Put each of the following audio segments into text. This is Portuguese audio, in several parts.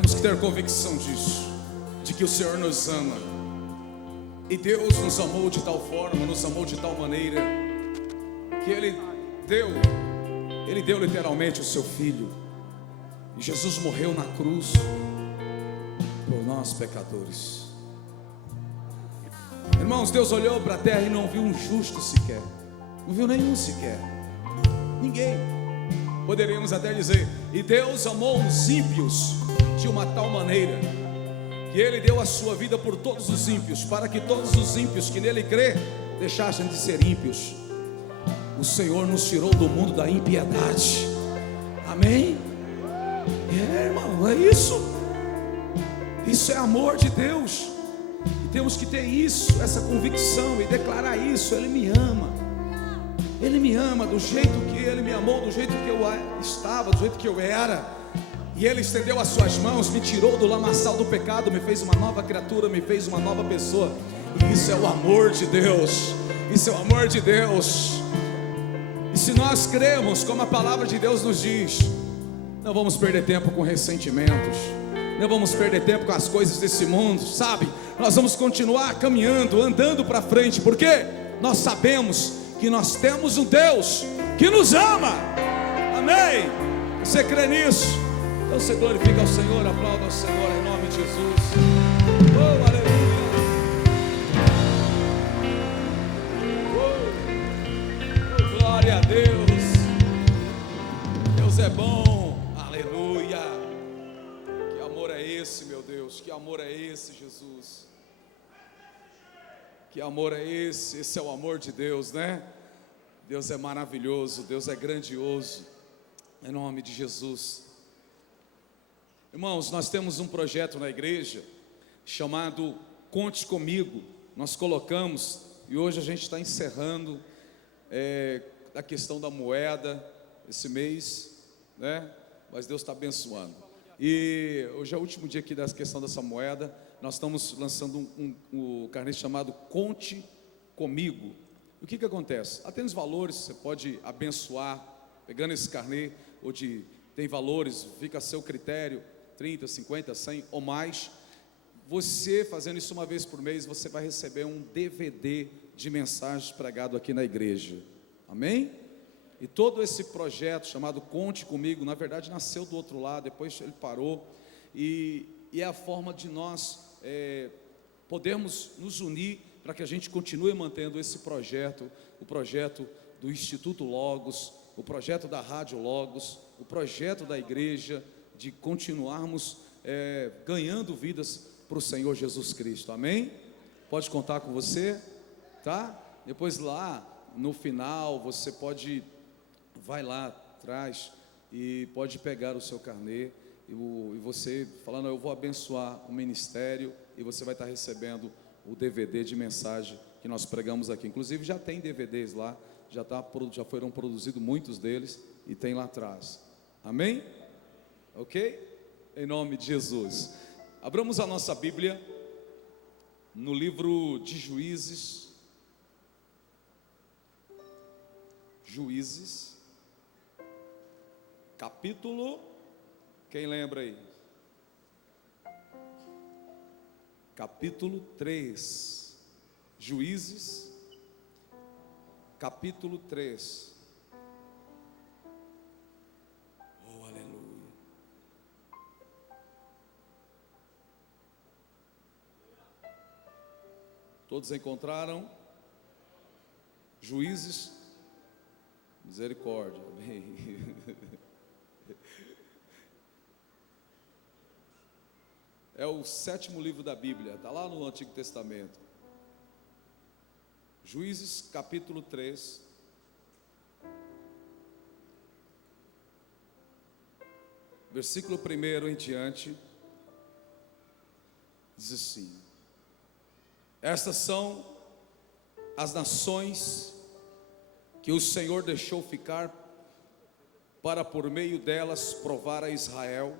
Temos que ter convicção disso, de que o Senhor nos ama. E Deus nos amou de tal forma, nos amou de tal maneira, que Ele deu literalmente o seu Filho. E Jesus morreu na cruz por nós pecadores. Irmãos, Deus olhou para a terra e não viu um justo sequer. Não viu nenhum sequer. Ninguém. Poderíamos até dizer: e Deus amou os ímpios de uma tal maneira que Ele deu a sua vida por todos os ímpios, para que todos os ímpios que nele crê deixassem de ser ímpios. O Senhor nos tirou do mundo da impiedade. Amém? Irmão, é isso. Isso é amor de Deus. E temos que ter isso, essa convicção, e declarar isso. Ele me ama. Ele me ama do jeito que Ele me amou, do jeito que eu estava, do jeito que eu era. E Ele estendeu as suas mãos, me tirou do lamaçal do pecado, me fez uma nova criatura, me fez uma nova pessoa. E isso é o amor de Deus. Isso é o amor de Deus. E se nós cremos como a palavra de Deus nos diz, não vamos perder tempo com ressentimentos, não vamos perder tempo com as coisas desse mundo, sabe? Nós vamos continuar caminhando, andando para frente, porque nós sabemos que nós temos um Deus que nos ama. Amém? Você crê nisso? Então você glorifica ao Senhor, aplauda ao Senhor em nome de Jesus. Oh, aleluia. Oh, glória a Deus. Deus é bom. Aleluia. Que amor é esse, meu Deus? Que amor é esse, Jesus? Que amor é esse? Esse é o amor de Deus, né? Deus é maravilhoso, Deus é grandioso. Em nome de Jesus. Irmãos, nós temos um projeto na igreja chamado Conte Comigo. Nós colocamos, e hoje a gente está encerrando a questão da moeda esse mês, né? Mas Deus está abençoando. E hoje é o último dia aqui da questão dessa moeda. Nós estamos lançando um carnê chamado Conte Comigo. O que acontece? Lá tem os valores, você pode abençoar, pegando esse carnê, tem valores, fica a seu critério, 30, 50, 100 ou mais. Você fazendo isso uma vez por mês, você vai receber um DVD de mensagens pregado aqui na igreja. Amém? E todo esse projeto chamado Conte Comigo, na verdade nasceu do outro lado, depois ele parou. E é a forma de nós podermos nos unir para que a gente continue mantendo esse projeto, o projeto do Instituto Logos, o projeto da Rádio Logos, o projeto da igreja, de continuarmos ganhando vidas para o Senhor Jesus Cristo. Amém? Pode contar com você, tá? Depois lá no final você vai lá atrás e pode pegar o seu carnê e você falando: eu vou abençoar o ministério, e você vai estar recebendo o DVD de mensagem que nós pregamos aqui. Inclusive já tem DVDs lá, já foram produzidos muitos deles e tem lá atrás. Amém? Ok? Em nome de Jesus. Abramos a nossa Bíblia no livro de Juízes. Juízes, capítulo, quem lembra aí? Capítulo 3. Juízes, capítulo 3. Oh, aleluia. Todos encontraram? Juízes, misericórdia, amém. É o 7º livro da Bíblia, está lá no Antigo Testamento. Juízes capítulo 3. Versículo 1 em diante, diz assim: estas são as nações que o Senhor deixou ficar para por meio delas provar a Israel,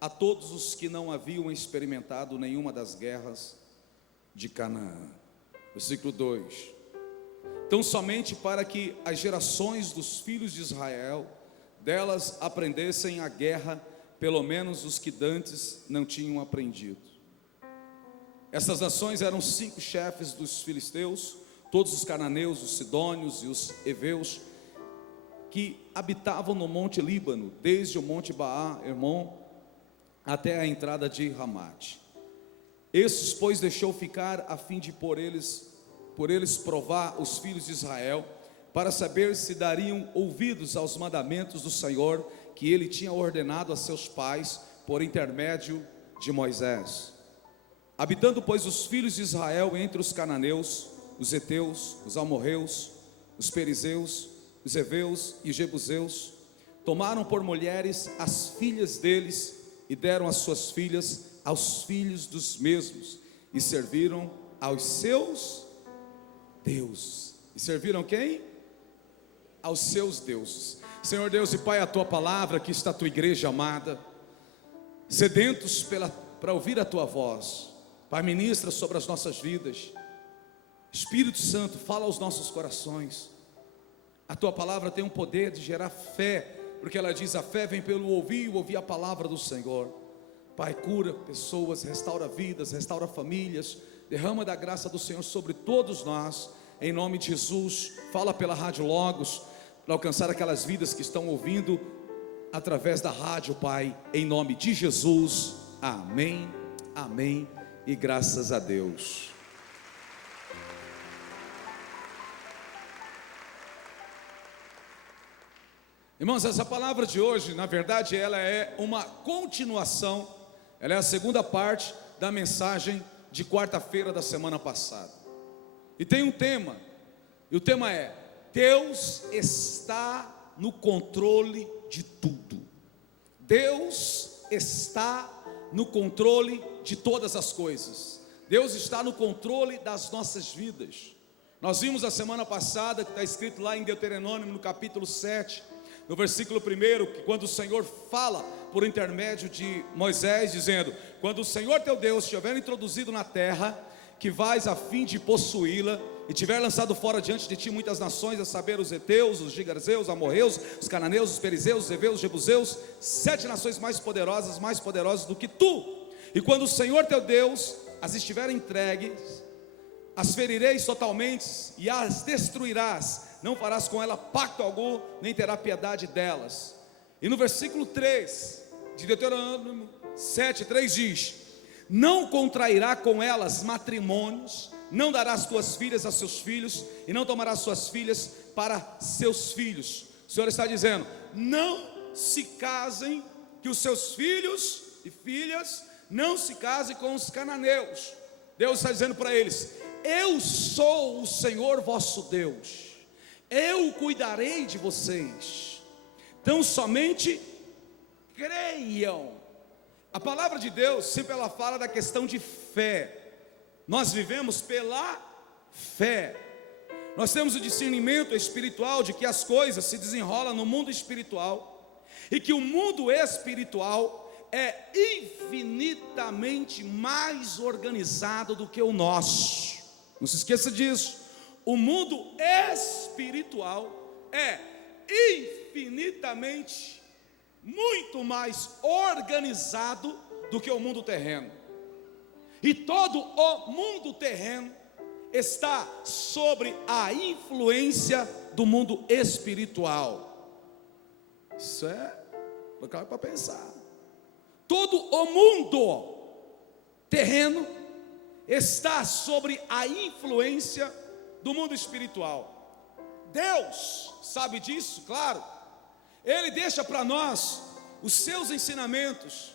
a todos os que não haviam experimentado nenhuma das guerras de Canaã. Versículo 2: tão somente para que as gerações dos filhos de Israel delas aprendessem a guerra pelo menos os que dantes não tinham aprendido. Essas nações eram 5 chefes dos filisteus, todos os cananeus, os sidônios e os heveus, que habitavam no monte Líbano, desde o monte Baal-Hermon até a entrada de Ramate. Estes, pois, deixou ficar a fim de por eles provar os filhos de Israel, para saber se dariam ouvidos aos mandamentos do Senhor, que ele tinha ordenado a seus pais, por intermédio de Moisés. Habitando, pois, os filhos de Israel entre os cananeus, os heteus, os amorreus, os perizeus, os heveus e jebuseus, tomaram por mulheres as filhas deles, e deram as suas filhas aos filhos dos mesmos, e serviram aos seus deuses. E serviram quem? Aos seus deuses. Senhor Deus e Pai, a tua palavra, aqui está a tua igreja amada, sedentos para ouvir a tua voz. Pai, ministra sobre as nossas vidas. Espírito Santo, fala aos nossos corações. A tua palavra tem um poder de gerar fé, porque ela diz: a fé vem pelo ouvir, e ouvir a palavra do Senhor. Pai, cura pessoas, restaura vidas, restaura famílias, derrama da graça do Senhor sobre todos nós, em nome de Jesus. Fala pela Rádio Logos, para alcançar aquelas vidas que estão ouvindo através da rádio, Pai, em nome de Jesus, amém, amém e graças a Deus. Irmãos, essa palavra de hoje, na verdade, ela é uma continuação, ela é a segunda parte da mensagem de quarta-feira da semana passada. E tem um tema, e o tema é: Deus está no controle de tudo. Deus está no controle de todas as coisas. Deus está no controle das nossas vidas. Nós vimos a semana passada, que está escrito lá em Deuteronômio, no capítulo 7, no versículo 1, que quando o Senhor fala por intermédio de Moisés, dizendo: quando o Senhor teu Deus te houver introduzido na terra, que vais a fim de possuí-la, e tiver lançado fora diante de ti muitas nações, a saber, os heteus, os gigazeus, os amorreus, os cananeus, os perizeus, os heveus, os jebuseus, 7 nações mais poderosas do que tu, e quando o Senhor teu Deus as estiver entregues, as ferireis totalmente e as destruirás, não farás com ela pacto algum, nem terá piedade delas. E no versículo 3 de Deuteronômio 7:3 diz: não contrairá com elas matrimônios, não darás tuas filhas a seus filhos, e não tomarás suas filhas para seus filhos. O Senhor está dizendo: não se casem, que os seus filhos e filhas não se casem com os cananeus. Deus está dizendo para eles: eu sou o Senhor vosso Deus, eu cuidarei de vocês, então somente creiam. A palavra de Deus sempre ela fala da questão de fé. Nós vivemos pela fé. Nós temos o discernimento espiritual de que as coisas se desenrolam no mundo espiritual, e que o mundo espiritual é infinitamente mais organizado do que o nosso. Não se esqueça disso. O mundo espiritual é infinitamente muito mais organizado do que o mundo terreno. E todo o mundo terreno está sobre a influência do mundo espiritual. Isso é local para pensar. Todo o mundo terreno está sobre a influência do mundo espiritual. Deus sabe disso, claro. Ele deixa para nós os seus ensinamentos,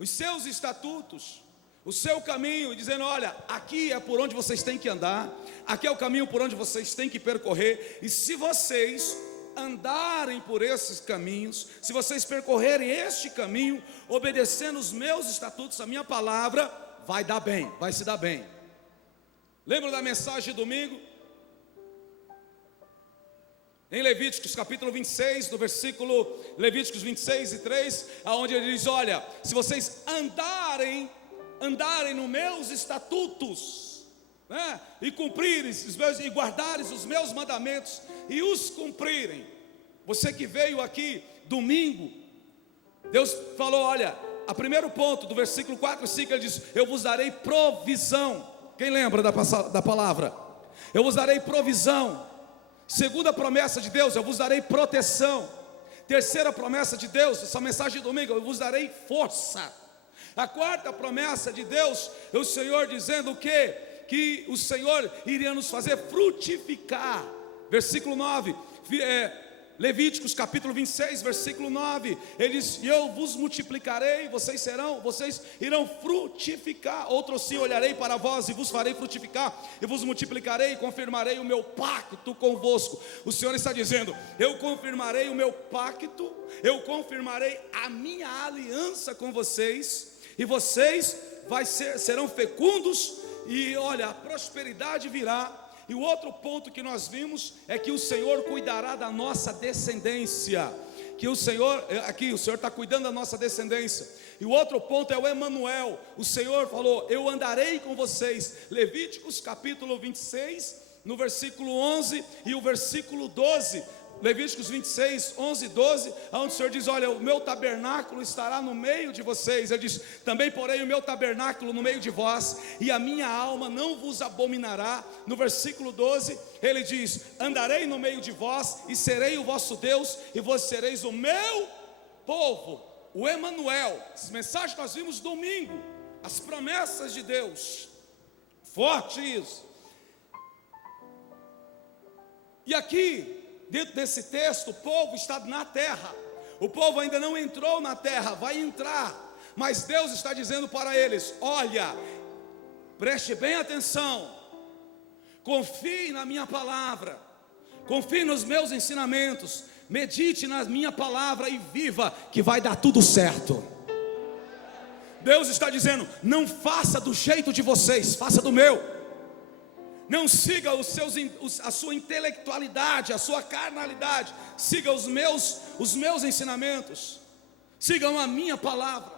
os seus estatutos, o seu caminho, dizendo: olha, aqui é por onde vocês têm que andar, aqui é o caminho por onde vocês têm que percorrer, e se vocês andarem por esses caminhos, se vocês percorrerem este caminho, obedecendo os meus estatutos, a minha palavra, vai dar bem, vai se dar bem. Lembra da mensagem de domingo? Em Levíticos capítulo 26, no versículo Levíticos 26:3, aonde ele diz: olha, se vocês andarem nos meus estatutos, né, e cumprirem os meus, e guardarem os meus mandamentos e os cumprirem. Você que veio aqui domingo Deus falou, olha, a primeiro ponto do versículo 4 e 5, ele diz: eu vos darei provisão. Quem lembra da palavra? Eu vos darei provisão. Segunda promessa de Deus: eu vos darei proteção. Terceira promessa de Deus, essa mensagem de domingo: eu vos darei força. A quarta promessa de Deus é o Senhor dizendo o quê? Que o Senhor iria nos fazer frutificar. Versículo 9, Levíticos capítulo 26, versículo 9, ele diz: e eu vos multiplicarei, vocês irão frutificar. Outro sim, olharei para vós e vos farei frutificar, e vos multiplicarei, e confirmarei o meu pacto convosco. O Senhor está dizendo: eu confirmarei o meu pacto, eu confirmarei a minha aliança com vocês, e vocês serão fecundos, e olha, a prosperidade virá. E o outro ponto que nós vimos é que o Senhor cuidará da nossa descendência. Que o Senhor está cuidando da nossa descendência. E o outro ponto é o Emanuel. O Senhor falou: eu andarei com vocês. Levíticos capítulo 26, no versículo 11 e o versículo 12. Levíticos 26, 11 e 12, onde o Senhor diz: olha, o meu tabernáculo estará no meio de vocês. Ele diz: também porém o meu tabernáculo no meio de vós, e a minha alma não vos abominará. No versículo 12, ele diz: andarei no meio de vós, e serei o vosso Deus, e vós sereis o meu povo. O Emanuel, essa mensagem que nós vimos domingo, as promessas de Deus, forte isso. E aqui, dentro desse texto, o povo está na terra. O povo ainda não entrou na terra, vai entrar. Mas Deus está dizendo para eles: olha, preste bem atenção, confie na minha palavra, confie nos meus ensinamentos, medite na minha palavra e viva, que vai dar tudo certo. Deus está dizendo: não faça do jeito de vocês, faça do meu. Não siga a sua intelectualidade, a sua carnalidade. Siga os meus ensinamentos. Sigam a minha palavra.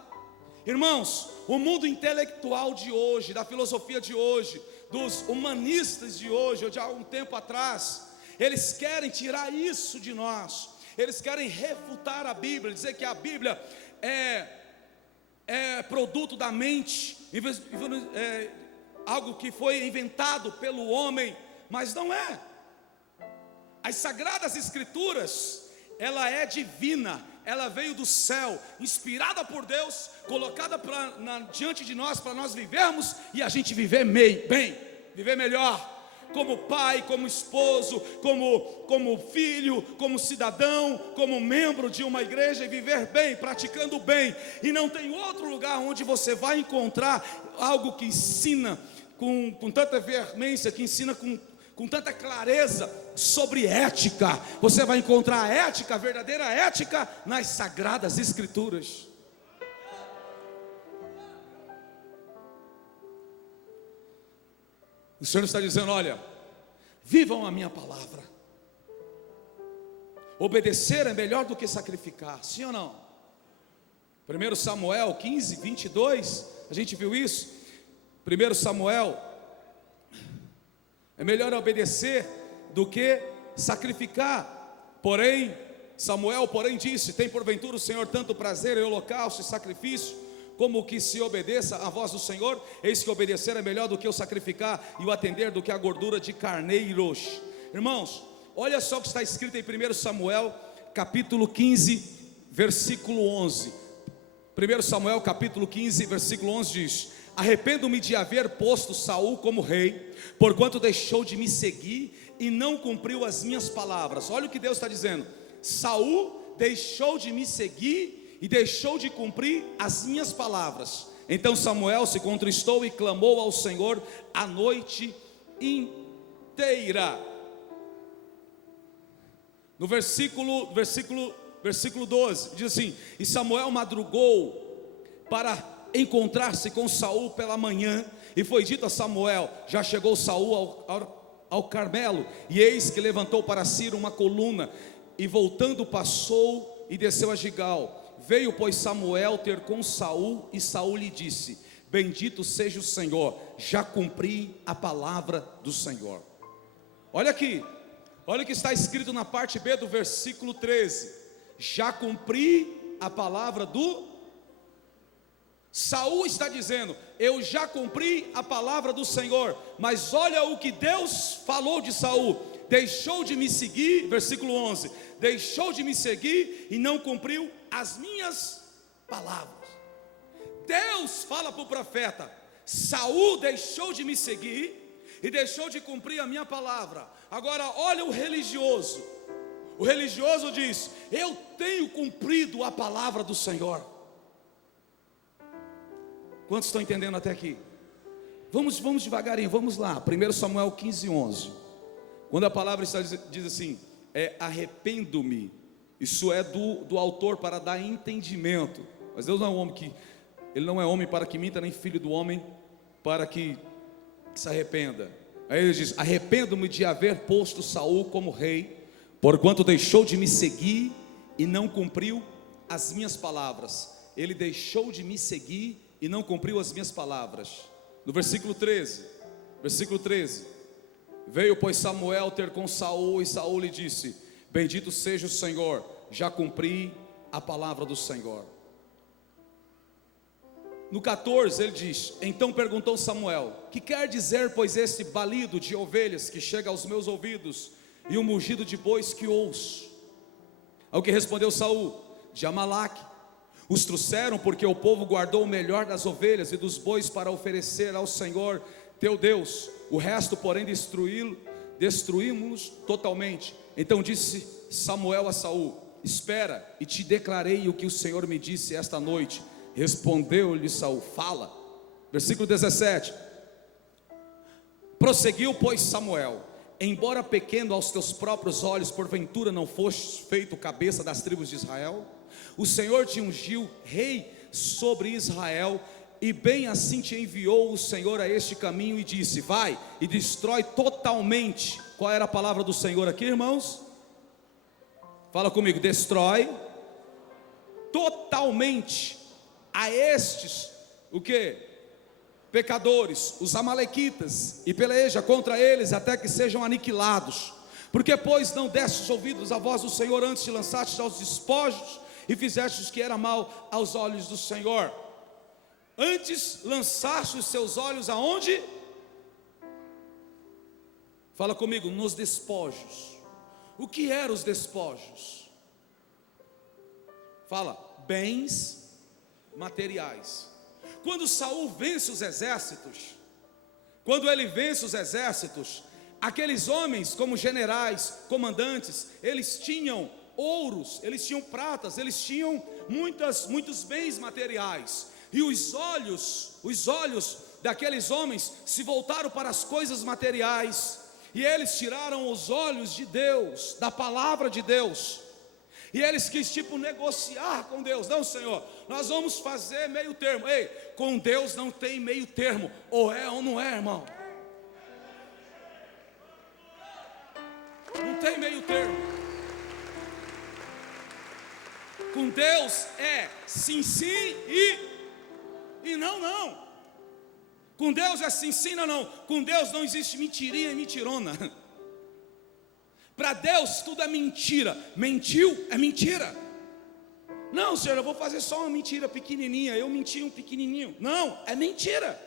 Irmãos, o mundo intelectual de hoje, da filosofia de hoje, dos humanistas de hoje, ou de algum tempo atrás, eles querem tirar isso de nós. Eles querem refutar a Bíblia, dizer que a Bíblia é produto da mente, algo que foi inventado pelo homem, mas não é. As Sagradas Escrituras, ela é divina, ela veio do céu, inspirada por Deus, colocada diante de nós, para nós vivermos, e a gente viver bem, viver melhor, como pai, como esposo, como filho, como cidadão, como membro de uma igreja, e viver bem, praticando o bem. E não tem outro lugar onde você vai encontrar algo que ensina com tanta veemência, que ensina com tanta clareza sobre ética. Você vai encontrar a ética, a verdadeira ética, nas Sagradas Escrituras. O Senhor está dizendo: olha, vivam a minha palavra. Obedecer é melhor do que sacrificar, sim ou não? 1 Samuel 15, 22, a gente viu isso. 1 Samuel, é melhor obedecer do que sacrificar. Samuel disse: tem porventura o Senhor tanto prazer em holocausto e sacrifício, como que se obedeça à voz do Senhor? Eis que obedecer é melhor do que o sacrificar, e o atender do que a gordura de carneiros. Irmãos, olha só o que está escrito em 1 Samuel capítulo 15, versículo 11. 1 Samuel capítulo 15, versículo 11 diz: arrependo-me de haver posto Saul como rei, porquanto deixou de me seguir e não cumpriu as minhas palavras. Olha o que Deus está dizendo: Saul deixou de me seguir e deixou de cumprir as minhas palavras. Então Samuel se contristou e clamou ao Senhor a noite inteira. No versículo 12, diz assim: e Samuel madrugou para encontrar-se com Saul pela manhã, e foi dito a Samuel: já chegou Saul ao Carmelo, e eis que levantou para si uma coluna, e voltando passou e desceu a Gigal. Veio, pois, Samuel ter com Saul, e Saul lhe disse: bendito seja o Senhor, já cumpri a palavra do Senhor. Olha aqui, olha o que está escrito na parte B do versículo 13: já cumpri a palavra do... Saul está dizendo: eu já cumpri a palavra do Senhor, mas olha o que Deus falou de Saul: deixou de me seguir, versículo 11, deixou de me seguir e não cumpriu as minhas palavras. Deus fala para o profeta: Saul deixou de me seguir e deixou de cumprir a minha palavra. Agora olha o religioso diz: eu tenho cumprido a palavra do Senhor. Quantos estão entendendo até aqui? Vamos devagarinho, vamos lá. 1 Samuel 15:11. Quando a palavra diz assim: arrependo-me. Isso é do autor para dar entendimento. Mas Deus não é um homem que... Ele não é homem para que minta, nem filho do homem para que se arrependa. Aí ele diz: arrependo-me de haver posto Saul como rei, porquanto deixou de me seguir e não cumpriu as minhas palavras. Ele deixou de me seguir e não cumpriu as minhas palavras. No versículo 13, veio pois Samuel ter com Saul, e Saul lhe disse: bendito seja o Senhor, já cumpri a palavra do Senhor. No 14 ele diz: então perguntou Samuel: que quer dizer pois esse balido de ovelhas que chega aos meus ouvidos, e o mugido de bois que ouço? Ao que respondeu Saul: de Amaleque os trouxeram, porque o povo guardou o melhor das ovelhas e dos bois para oferecer ao Senhor teu Deus. O resto, porém, destruímos totalmente. Então disse Samuel a Saul: espera, e te declarei o que o Senhor me disse esta noite. Respondeu-lhe Saul: fala. Versículo 17. Prosseguiu, pois, Samuel: embora pequeno aos teus próprios olhos, porventura não foste feito cabeça das tribos de Israel? O Senhor te ungiu rei sobre Israel, e bem assim te enviou o Senhor a este caminho, e disse: vai e destrói totalmente. Qual era a palavra do Senhor aqui, irmãos? Fala comigo: destrói totalmente a estes, o que? Pecadores, os amalequitas, e peleja contra eles até que sejam aniquilados. Porque pois não destes ouvidos à voz do Senhor, antes te lançastes aos despojos e fizeste o que era mal aos olhos do Senhor? Antes lançaste os seus olhos aonde? Fala comigo: nos despojos. O que eram os despojos? Fala: bens materiais. Quando Saul vence os exércitos, aqueles homens, como generais, comandantes, eles tinham ouros, eles tinham pratas, eles tinham muitos bens materiais, e os olhos daqueles homens se voltaram para as coisas materiais, e eles tiraram os olhos de Deus, da palavra de Deus, e eles quis negociar com Deus. Não, Senhor, nós vamos fazer meio termo. Ei, com Deus não tem meio termo, ou é ou não é, irmão. Não tem meio termo. Com Deus é sim, sim e não. Com Deus é sim, sim, não. Com Deus não existe mentirinha e mentirona. Para Deus tudo é mentira. Mentiu é mentira. Não, Senhor, eu vou fazer só uma mentira pequenininha. Eu menti um pequenininho. Não, é mentira.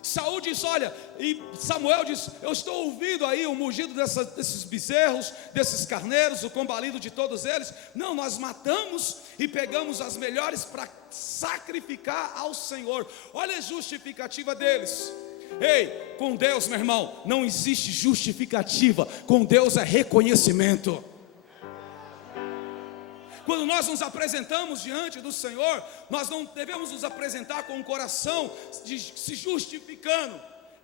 Saul diz: olha, e Samuel diz: eu estou ouvindo aí o mugido desses bezerros, desses carneiros, o combalido de todos eles. Não, nós matamos e pegamos as melhores para sacrificar ao Senhor. Olha a justificativa deles. Ei, com Deus, meu irmão, não existe justificativa. Com Deus é reconhecimento. Quando nós nos apresentamos diante do Senhor, nós não devemos nos apresentar com o coração se justificando.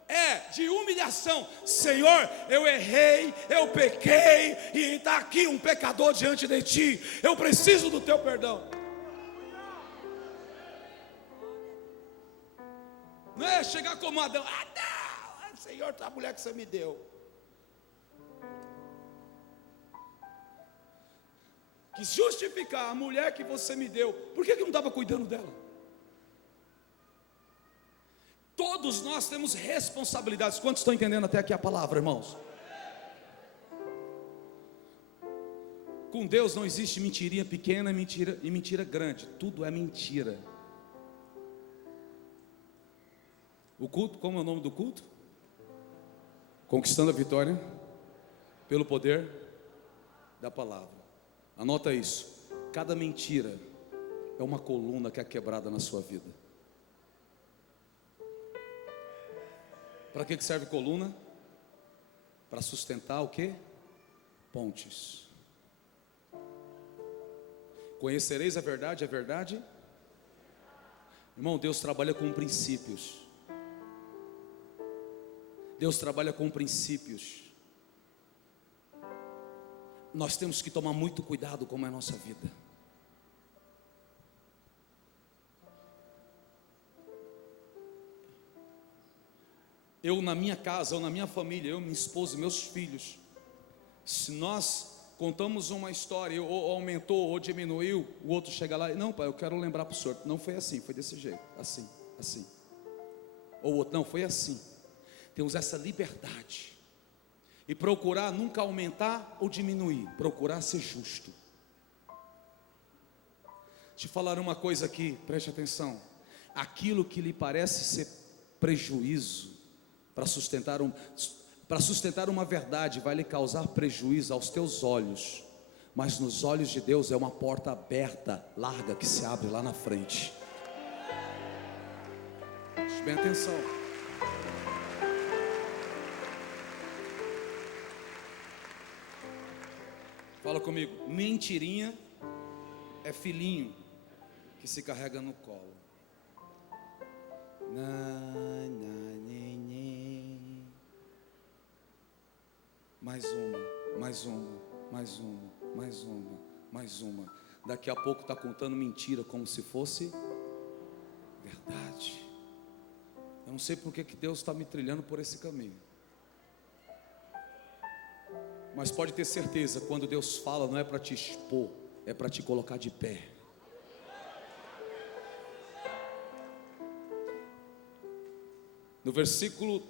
É de humilhação. Senhor, eu errei, eu pequei, e está aqui um pecador diante de Ti. Eu preciso do Teu perdão. Não é chegar como Adão: não, Senhor, a mulher que Você me deu. Quis justificar a mulher que Você me deu. Por que eu não estava cuidando dela? Todos nós temos responsabilidades. Quantos estão entendendo até aqui a palavra, irmãos? Com Deus não existe mentirinha pequena e mentira grande. Tudo é mentira. O culto, como é o nome do culto? Conquistando a vitória pelo poder da palavra. Anota isso. Cada mentira é uma coluna que é quebrada na sua vida. Para que serve coluna? Para sustentar o quê? Pontes. Conhecereis a verdade, irmão, Deus trabalha com princípios. Deus trabalha com princípios. Nós temos que tomar muito cuidado com a nossa vida. Eu na minha casa, ou na minha família, eu, minha esposa, meus filhos, se nós contamos uma história, ou aumentou ou diminuiu, o outro chega lá e, não pai, eu quero lembrar para o senhor, não foi assim, foi desse jeito, assim. Ou o outro, não, foi assim. Temos essa liberdade, e procurar nunca aumentar ou diminuir, procurar ser justo. Te falar uma coisa aqui, preste atenção. Aquilo que lhe parece ser prejuízo, para sustentar uma verdade, vai lhe causar prejuízo aos teus olhos, mas nos olhos de Deus é uma porta aberta, larga, que se abre lá na frente. Preste bem atenção. Fala comigo. Mentirinha é filhinho que se carrega no colo. Mais uma. Daqui a pouco está contando mentira como se fosse verdade. Eu não sei porque que Deus está me trilhando por esse caminho. Mas pode ter certeza, quando Deus fala, não é para te expor, é para te colocar de pé. No versículo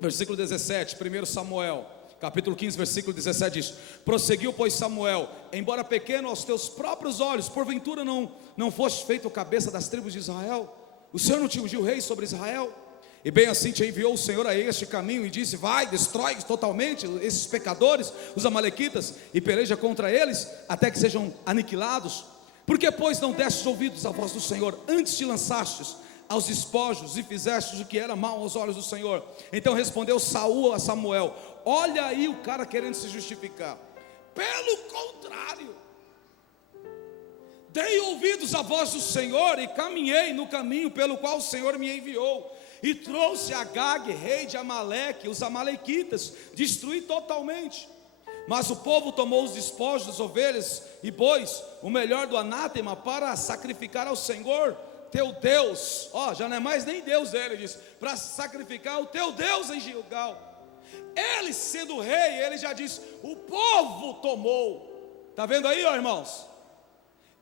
17, 1 Samuel, capítulo 15, versículo 17 diz: prosseguiu, pois, Samuel, embora pequeno aos teus próprios olhos, porventura não foste feito cabeça das tribos de Israel? O Senhor não te ungiu rei sobre Israel? E bem assim te enviou o Senhor a este caminho, e disse: vai, destrói totalmente esses pecadores, os amalequitas, e peleja contra eles, até que sejam aniquilados. Por que, pois, não destes ouvidos à voz do Senhor, antes te lançastes aos despojos, e fizestes o que era mal aos olhos do Senhor? Então respondeu Saul a Samuel: olha aí o cara querendo se justificar. Pelo contrário, dei ouvidos à voz do Senhor, e caminhei no caminho pelo qual o Senhor me enviou, e trouxe Agag, rei de Amaleque, os amalequitas, destruí totalmente. Mas o povo tomou os despojos das ovelhas e bois, o melhor do anátema, para sacrificar ao Senhor teu Deus. Já não é mais nem Deus dele, diz, para sacrificar o teu Deus em Gilgal. Ele sendo rei, ele já diz: o povo tomou. Está vendo aí, irmãos?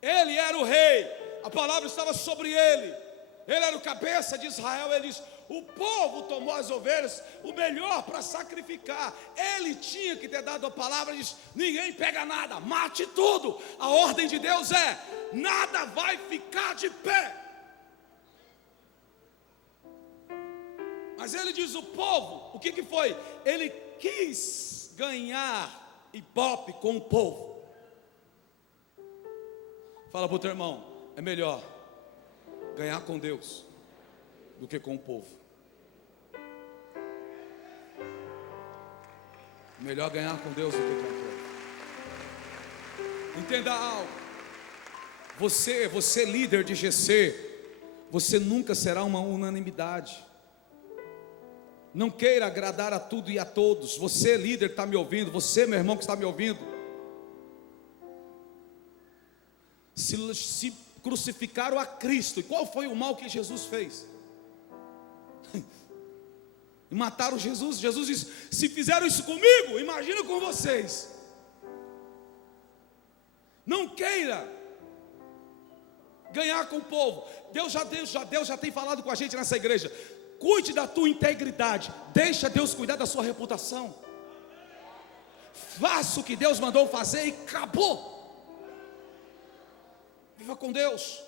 Ele era o rei, a palavra estava sobre ele, ele era o cabeça de Israel. Ele diz: o povo tomou as ovelhas, o melhor para sacrificar. Ele tinha que ter dado a palavra. Diz: ninguém pega nada, mate tudo. A ordem de Deus é: nada vai ficar de pé. Mas ele diz: o povo, o que foi? Ele quis ganhar ibope com o povo. Fala para o teu irmão: é melhor ganhar com Deus do que com o povo. Melhor ganhar com Deus do que com o povo. Entenda algo. Você líder de GC, você nunca será uma unanimidade. Não queira agradar a tudo e a todos. Você líder que está me ouvindo, você meu irmão que está me ouvindo, se crucificaram a Cristo, e qual foi o mal que Jesus fez? Mataram Jesus. Jesus disse: se fizeram isso comigo, imagina com vocês. Não queira ganhar com o povo. Deus já tem falado com a gente nessa igreja: cuide da tua integridade, deixa Deus cuidar da sua reputação. Faça o que Deus mandou fazer e acabou. Viva com Deus.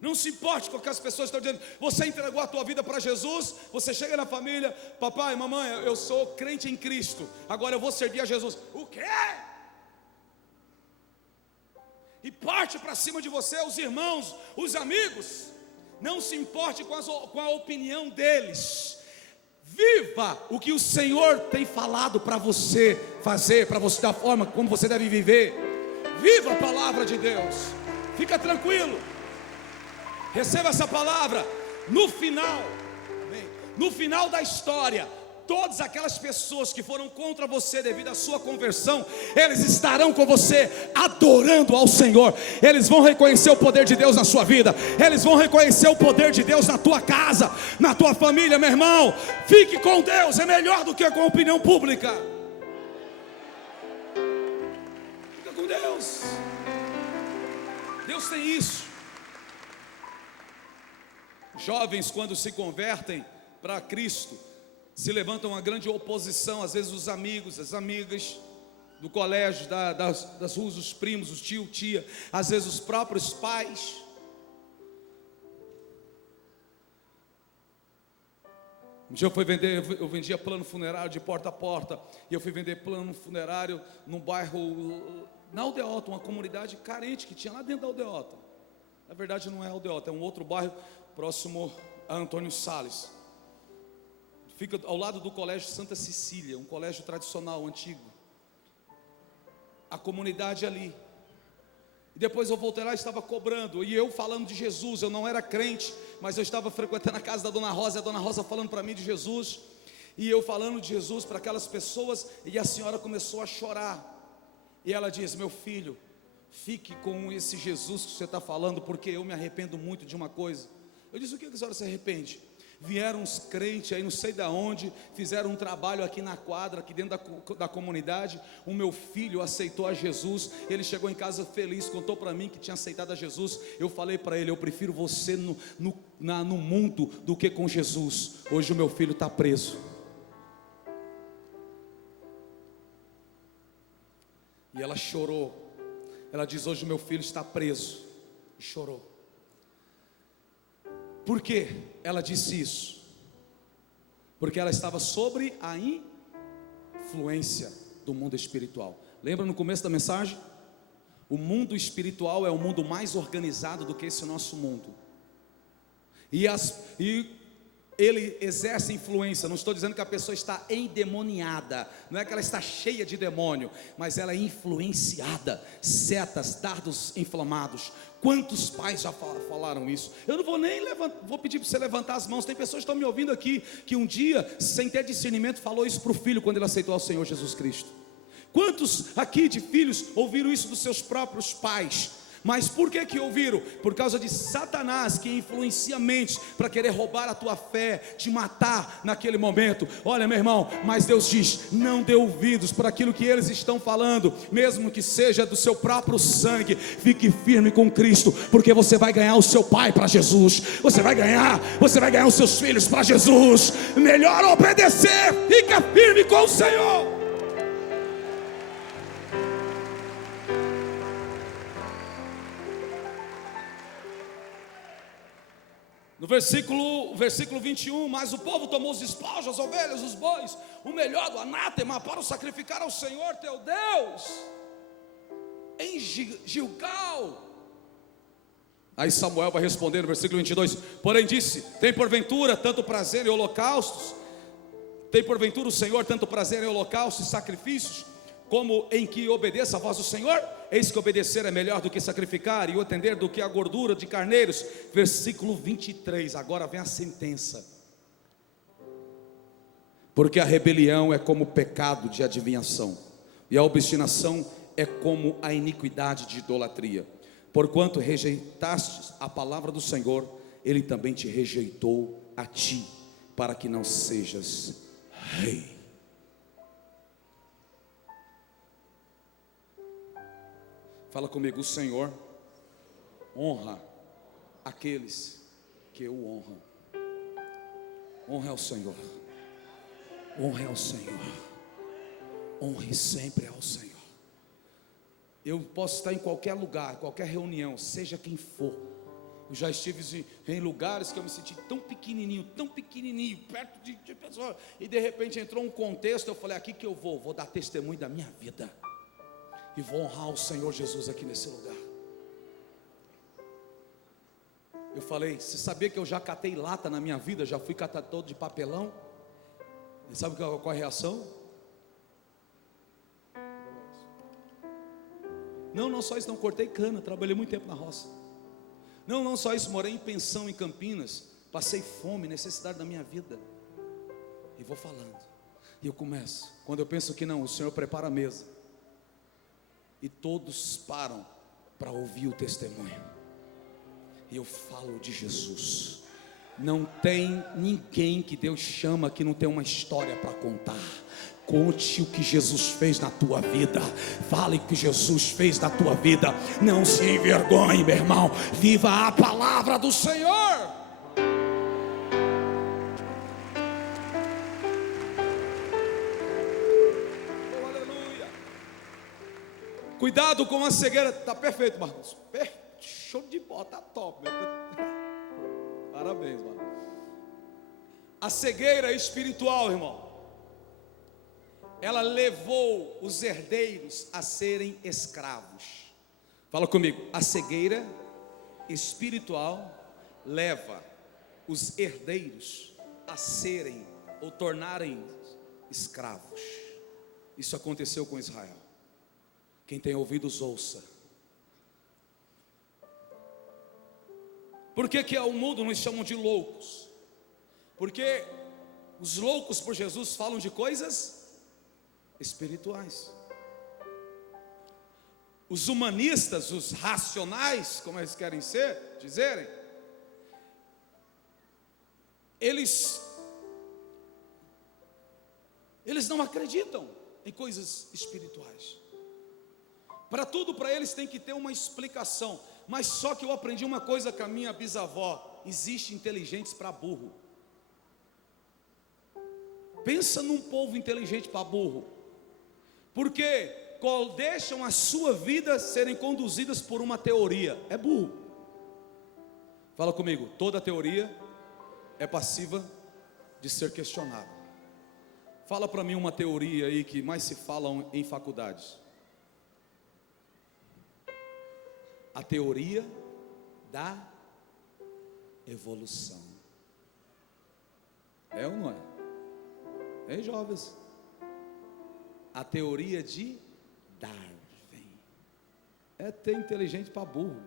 Não se importe com o que as pessoas estão dizendo. Você entregou a tua vida para Jesus. Você chega na família: papai, mamãe, eu sou crente em Cristo, agora eu vou servir a Jesus. O quê? E parte para cima de você os irmãos, os amigos. Não se importe com a opinião deles. Viva o que o Senhor tem falado para você fazer, para você, da forma como você deve viver. Viva a palavra de Deus. Fica tranquilo. Receba essa palavra. No final da história, todas aquelas pessoas que foram contra você devido à sua conversão, eles estarão com você adorando ao Senhor. Eles vão reconhecer o poder de Deus na sua vida. Eles vão reconhecer o poder de Deus na tua casa, na tua família, meu irmão. Fique com Deus, é melhor do que com a opinião pública. Fica com Deus. Deus tem isso. Jovens, quando se convertem para Cristo, se levanta uma grande oposição. Às vezes os amigos, as amigas do colégio, das ruas, os primos, os tio, tia, às vezes os próprios pais. Um dia eu vendia plano funerário de porta a porta, e eu fui vender plano funerário num bairro, na Aldeota, uma comunidade carente que tinha lá dentro da Aldeota. Na verdade não é Aldeota, é um outro bairro próximo a Antônio Salles. Fica ao lado do colégio Santa Cecília, um colégio tradicional, antigo. A comunidade ali. E depois eu voltei lá e estava cobrando, e eu falando de Jesus. Eu não era crente, mas eu estava frequentando a casa da Dona Rosa, e a Dona Rosa falando para mim de Jesus, e eu falando de Jesus para aquelas pessoas, e a senhora começou a chorar. E ela disse: meu filho, fique com esse Jesus que você está falando, porque eu me arrependo muito de uma coisa. Eu disse: o que a senhora se arrepende? Vieram uns crentes aí, não sei de onde, fizeram um trabalho aqui na quadra, aqui dentro da comunidade. O meu filho aceitou a Jesus. Ele chegou em casa feliz, contou para mim que tinha aceitado a Jesus. Eu falei para ele: eu prefiro você no mundo do que com Jesus. Hoje o meu filho está preso. E ela chorou. Ela diz: hoje o meu filho está preso. E chorou. Por que ela disse isso? Porque ela estava sobre a influência do mundo espiritual. Lembra no começo da mensagem? O mundo espiritual é um mundo mais organizado do que esse nosso mundo. E ele exerce influência. Não estou dizendo que a pessoa está endemoniada, não é que ela está cheia de demônio, mas ela é influenciada. Setas, dardos inflamados. Quantos pais já falaram isso? Eu não vou nem vou pedir para você levantar as mãos. Tem pessoas que estão me ouvindo aqui, que um dia, sem ter discernimento, falou isso para o filho quando ele aceitou ao Senhor Jesus Cristo. Quantos aqui de filhos ouviram isso dos seus próprios pais? Mas por que ouviram? Por causa de Satanás, que influencia mentes para querer roubar a tua fé, te matar naquele momento. Olha, meu irmão, mas Deus diz: não dê ouvidos para aquilo que eles estão falando, mesmo que seja do seu próprio sangue. Fique firme com Cristo, porque você vai ganhar o seu pai para Jesus. Você vai ganhar os seus filhos para Jesus. Melhor obedecer. Fica firme com o Senhor. No versículo 21, mas o povo tomou os despojos, as ovelhas, os bois, o melhor do anátema, para o sacrificar ao Senhor teu Deus, em Gilgal. Aí Samuel vai responder no versículo 22, porém disse: tem porventura tanto prazer em holocaustos? Tem porventura o Senhor tanto prazer em holocaustos e sacrifícios, como em que obedeça a voz do Senhor? Eis que obedecer é melhor do que sacrificar, e o atender do que a gordura de carneiros. Versículo 23, agora vem a sentença. Porque a rebelião é como o pecado de adivinhação, e a obstinação é como a iniquidade de idolatria. Porquanto rejeitaste a palavra do Senhor, Ele também te rejeitou a ti, para que não sejas rei. Fala comigo: o Senhor honra aqueles que o honram. Honra ao Senhor. Honra ao Senhor. honre sempre ao Senhor. Eu posso estar em qualquer lugar, qualquer reunião, seja quem for. Eu já estive em lugares que eu me senti tão pequenininho, perto de pessoas, e de repente entrou um contexto, eu falei, aqui que eu vou dar testemunho da minha vida, e vou honrar o Senhor Jesus aqui nesse lugar. Eu falei, você sabia que eu já catei lata na minha vida, já fui catador de papelão? E sabe qual é a reação? Não só isso, não, cortei cana, trabalhei muito tempo na roça. Não só isso, morei em pensão em Campinas, passei fome, necessidade da minha vida. E vou falando, e eu começo, quando eu penso que não, o Senhor prepara a mesa, e todos param para ouvir o testemunho, e eu falo de Jesus. Não tem ninguém que Deus chama que não tem uma história para contar. Conte o que Jesus fez na tua vida. Fale o que Jesus fez na tua vida. Não se envergonhe, meu irmão. Viva a palavra do Senhor. Oh, aleluia. Cuidado com a cegueira. Tá perfeito, Marcos. Show de bola, tá top, meu. Parabéns, mano. A cegueira espiritual, irmão, ela levou os herdeiros a serem escravos. Fala comigo. A cegueira espiritual leva os herdeiros a serem ou tornarem escravos. Isso aconteceu com Israel. Quem tem ouvidos, ouça. Por que ao mundo nos chamam de loucos? Porque os loucos por Jesus falam de coisas espirituais. Os humanistas, os racionais, como eles querem dizerem, eles não acreditam em coisas espirituais. Para tudo, para eles tem que ter uma explicação. Mas só que eu aprendi uma coisa com a minha bisavó: existe inteligentes para burro. Pensa num povo inteligente para burro, porque deixam a sua vida serem conduzidas por uma teoria. É burro. Fala comigo. Toda teoria é passiva de ser questionada. Fala para mim uma teoria aí que mais se fala em faculdades. A teoria da evolução. É ou não é? Hein, jovens? A teoria de Darwin. É ter inteligente para burro.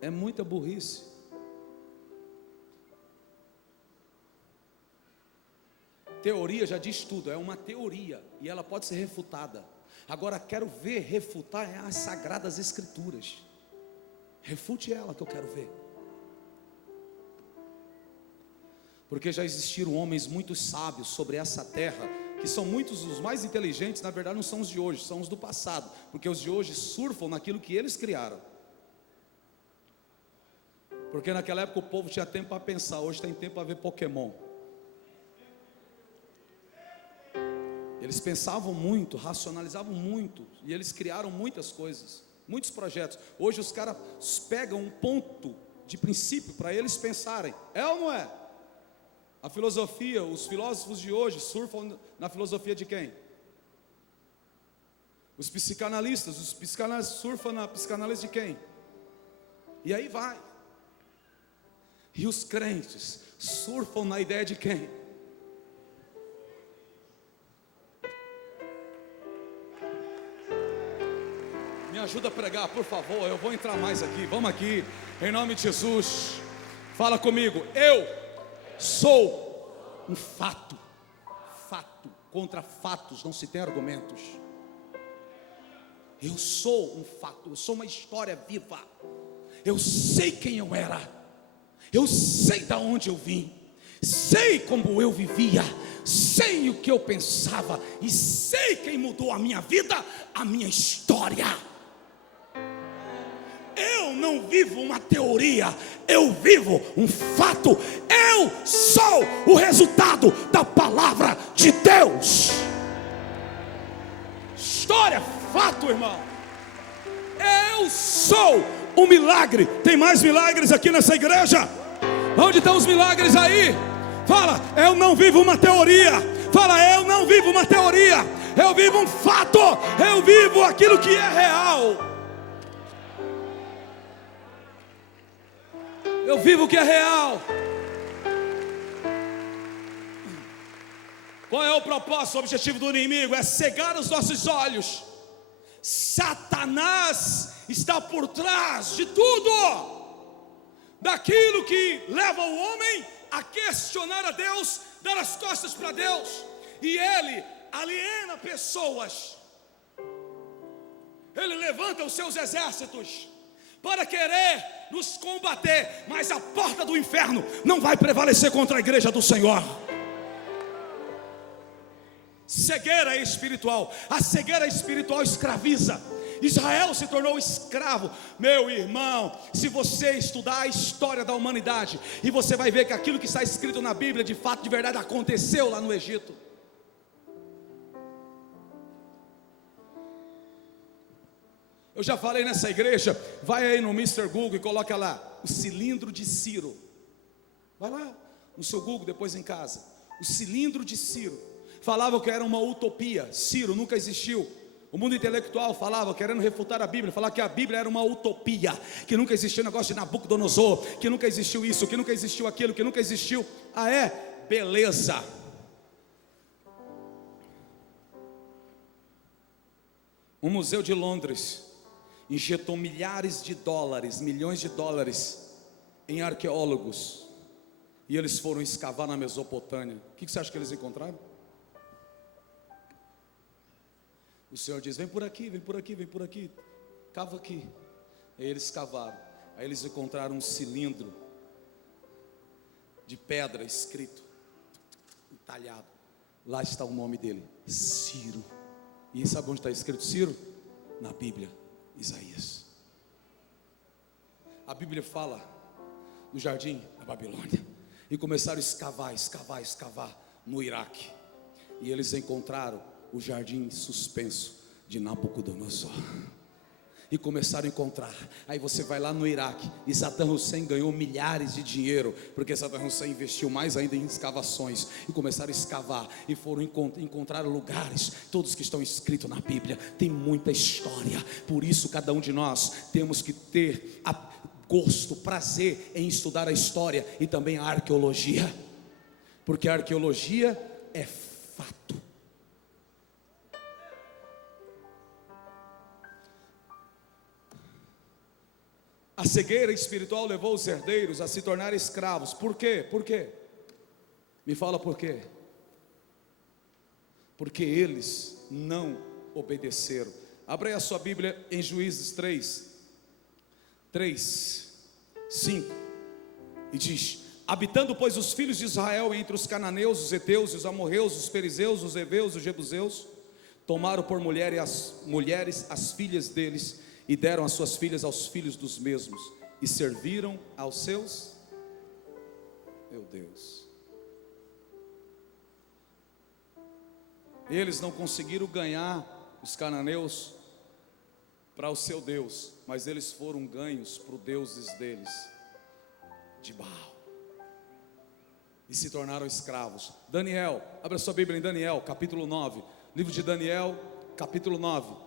É muita burrice. Teoria já diz tudo, é uma teoria e ela pode ser refutada. Agora quero ver refutar as Sagradas Escrituras. Refute ela que eu quero ver. Porque já existiram homens muito sábios sobre essa terra, que são muitos os mais inteligentes. Na verdade não são os de hoje, são os do passado, porque os de hoje surfam naquilo que eles criaram. Porque naquela época o povo tinha tempo para pensar, hoje tem tempo para ver Pokémon. Eles pensavam muito, racionalizavam muito, e eles criaram muitas coisas, muitos projetos. Hoje os caras pegam um ponto de princípio para eles pensarem. É ou não é? A filosofia, os filósofos de hoje surfam na filosofia de quem? Os psicanalistas surfam na psicanálise de quem? E aí vai. E os crentes surfam na ideia de quem? Me ajuda a pregar, por favor. Eu vou entrar mais aqui. Vamos aqui, em nome de Jesus. Fala comigo. Eu sou um fato. Fato. Contra fatos não se tem argumentos. Eu sou um fato. Eu sou uma história viva. Eu sei quem eu era. Eu sei de onde eu vim. Sei como eu vivia. Sei o que eu pensava. E sei quem mudou a minha vida, a minha história. Eu não vivo uma teoria, eu vivo um fato. Eu sou o resultado da palavra de Deus. milagre. Tem mais milagres aqui nessa igreja? Onde estão os milagres aí? Fala, eu não vivo uma teoria. Fala, eu não vivo uma teoria. Eu vivo um fato. Eu vivo aquilo que é real. Eu vivo o que é real. Qual é o propósito, o objetivo do inimigo? É cegar os nossos olhos. Satanás está por trás de tudo, daquilo que leva o homem a questionar a Deus, dar as costas para Deus, e ele aliena pessoas. Ele levanta os seus exércitos para querer nos combater, mas a porta do inferno não vai prevalecer contra a igreja do Senhor. Cegueira espiritual. A cegueira espiritual escraviza. Israel se tornou escravo. Meu irmão, se você estudar a história da humanidade, e você vai ver que aquilo que está escrito na Bíblia, de fato, de verdade, aconteceu lá no Egito. Eu já falei nessa igreja. Vai aí no Mr. Google e coloca lá o cilindro de Ciro. Vai lá no seu Google depois em casa. O cilindro de Ciro. Falavam que era uma utopia. Ciro nunca existiu. O mundo intelectual falava, querendo refutar a Bíblia, falava que a Bíblia era uma utopia, que nunca existiu o negócio de Nabucodonosor, que nunca existiu isso, que nunca existiu aquilo, que nunca existiu. Ah, é? Beleza. Um museu de Londres injetou milhares de dólares, milhões de dólares em arqueólogos, e eles foram escavar na Mesopotâmia. O que você acha que eles encontraram? O Senhor diz, vem por aqui, vem por aqui, vem por aqui, cava aqui. Aí eles cavaram, aí eles encontraram um cilindro de pedra escrito, entalhado. Lá está o nome dele, Ciro. E sabe onde está escrito Ciro? Na Bíblia, Isaías. A Bíblia fala do jardim da Babilônia. E começaram a escavar no Iraque. E eles encontraram o jardim suspenso de Nabucodonosor. E começaram a encontrar. Aí você vai lá no Iraque, e Saddam Hussein ganhou milhares de dinheiro, porque Saddam Hussein investiu mais ainda em escavações. E começaram a escavar, e foram encontrar lugares, todos que estão escritos na Bíblia. Tem muita história. Por isso cada um de nós temos que ter gosto, prazer em estudar a história e também a arqueologia, porque a arqueologia é fato. A cegueira espiritual levou os herdeiros a se tornarem escravos. Por quê? Por quê? Me fala por quê? Porque eles não obedeceram. Abra aí a sua Bíblia em Juízes 3:5, e diz: habitando pois os filhos de Israel entre os cananeus, os heteus, os amorreus, os perizeus, os heveus, os jebuseus, tomaram por mulheres as filhas deles, e deram as suas filhas aos filhos dos mesmos, e serviram aos seus. Meu Deus. Eles não conseguiram ganhar os cananeus para o seu Deus, mas eles foram ganhos para os deuses deles, de Baal, e se tornaram escravos. Daniel, abra sua Bíblia em Daniel, capítulo 9, livro de Daniel, capítulo 9,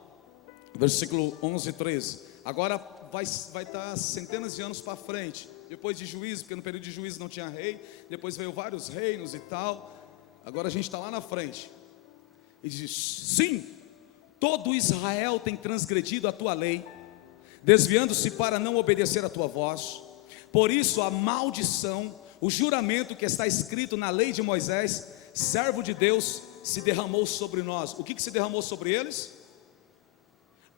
versículo 11 e 13. Agora vai estar centenas de anos para frente, depois de Juízo, porque no período de Juízo não tinha rei, depois veio vários reinos e tal. Agora a gente está lá na frente, e diz: sim, todo Israel tem transgredido a tua lei, desviando-se para não obedecer a tua voz. Por isso a maldição, o juramento que está escrito na lei de Moisés, servo de Deus, se derramou sobre nós. O que se derramou sobre eles?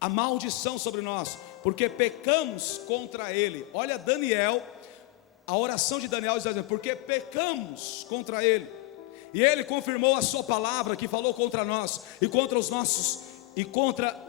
A maldição sobre nós, porque pecamos contra ele. Olha Daniel, a oração de Daniel está dizendo: porque pecamos contra ele, e ele confirmou a sua palavra que falou contra nós, e contra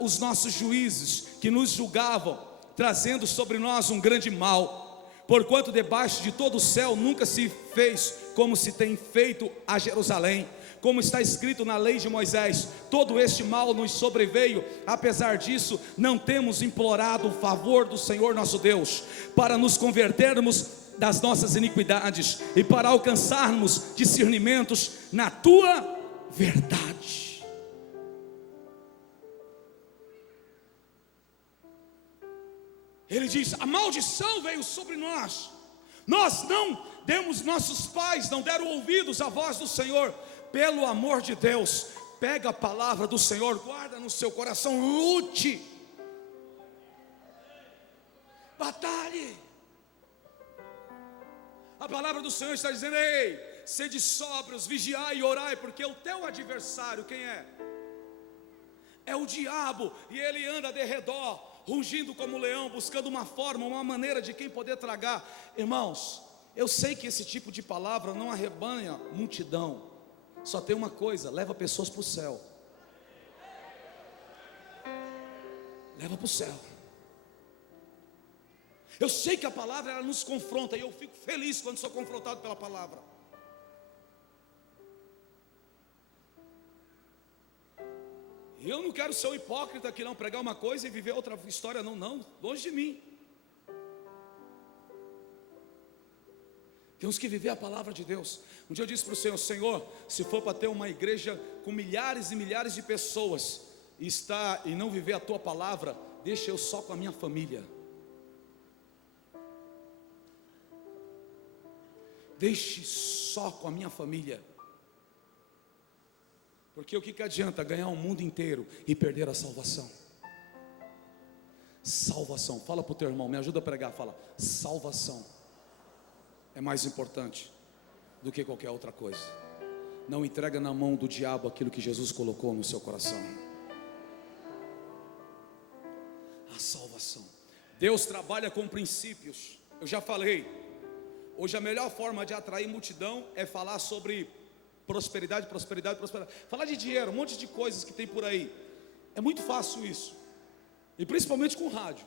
os nossos juízes que nos julgavam, trazendo sobre nós um grande mal. porquanto debaixo de todo o céu nunca se fez como se tem feito a Jerusalém. Como está escrito na lei de Moisés, todo este mal nos sobreveio, apesar disso, não temos implorado o favor do Senhor nosso Deus, para nos convertermos das nossas iniquidades, e para alcançarmos discernimentos na tua verdade. Ele diz: a maldição veio sobre nós nossos pais não deram ouvidos à voz do Senhor. Pelo amor de Deus, pega a palavra do Senhor, guarda no seu coração, lute, batalhe. A palavra do Senhor está dizendo: ei, sede sóbrios, vigiai e orai, porque o teu adversário, quem é? É o diabo, e ele anda de redor, rugindo como leão, buscando uma forma, uma maneira de quem poder tragar. Irmãos, eu sei que esse tipo de palavra não arrebanha multidão. Só tem uma coisa: leva pessoas para o céu. Leva para o céu. Eu sei que a palavra ela nos confronta, e eu fico feliz quando sou confrontado pela palavra. Eu não quero ser um hipócrita aqui não, pregar uma coisa e viver outra história, não, longe de mim. Temos que viver a palavra de Deus. Um dia eu disse para o Senhor: Senhor, se for para ter uma igreja com milhares e milhares de pessoas e não viver a tua palavra, deixa eu só com a minha família. Deixe só com a minha família. Porque o que adianta ganhar o mundo inteiro e perder a salvação? Salvação. Fala para o teu irmão, me ajuda a pregar. Fala: salvação é mais importante do que qualquer outra coisa. Não entrega na mão do diabo aquilo que Jesus colocou no seu coração. A salvação. Deus trabalha com princípios. Eu já falei, hoje a melhor forma de atrair multidão é falar sobre prosperidade. Falar de dinheiro, um monte de coisas que tem por aí. É muito fácil isso. E principalmente com rádio.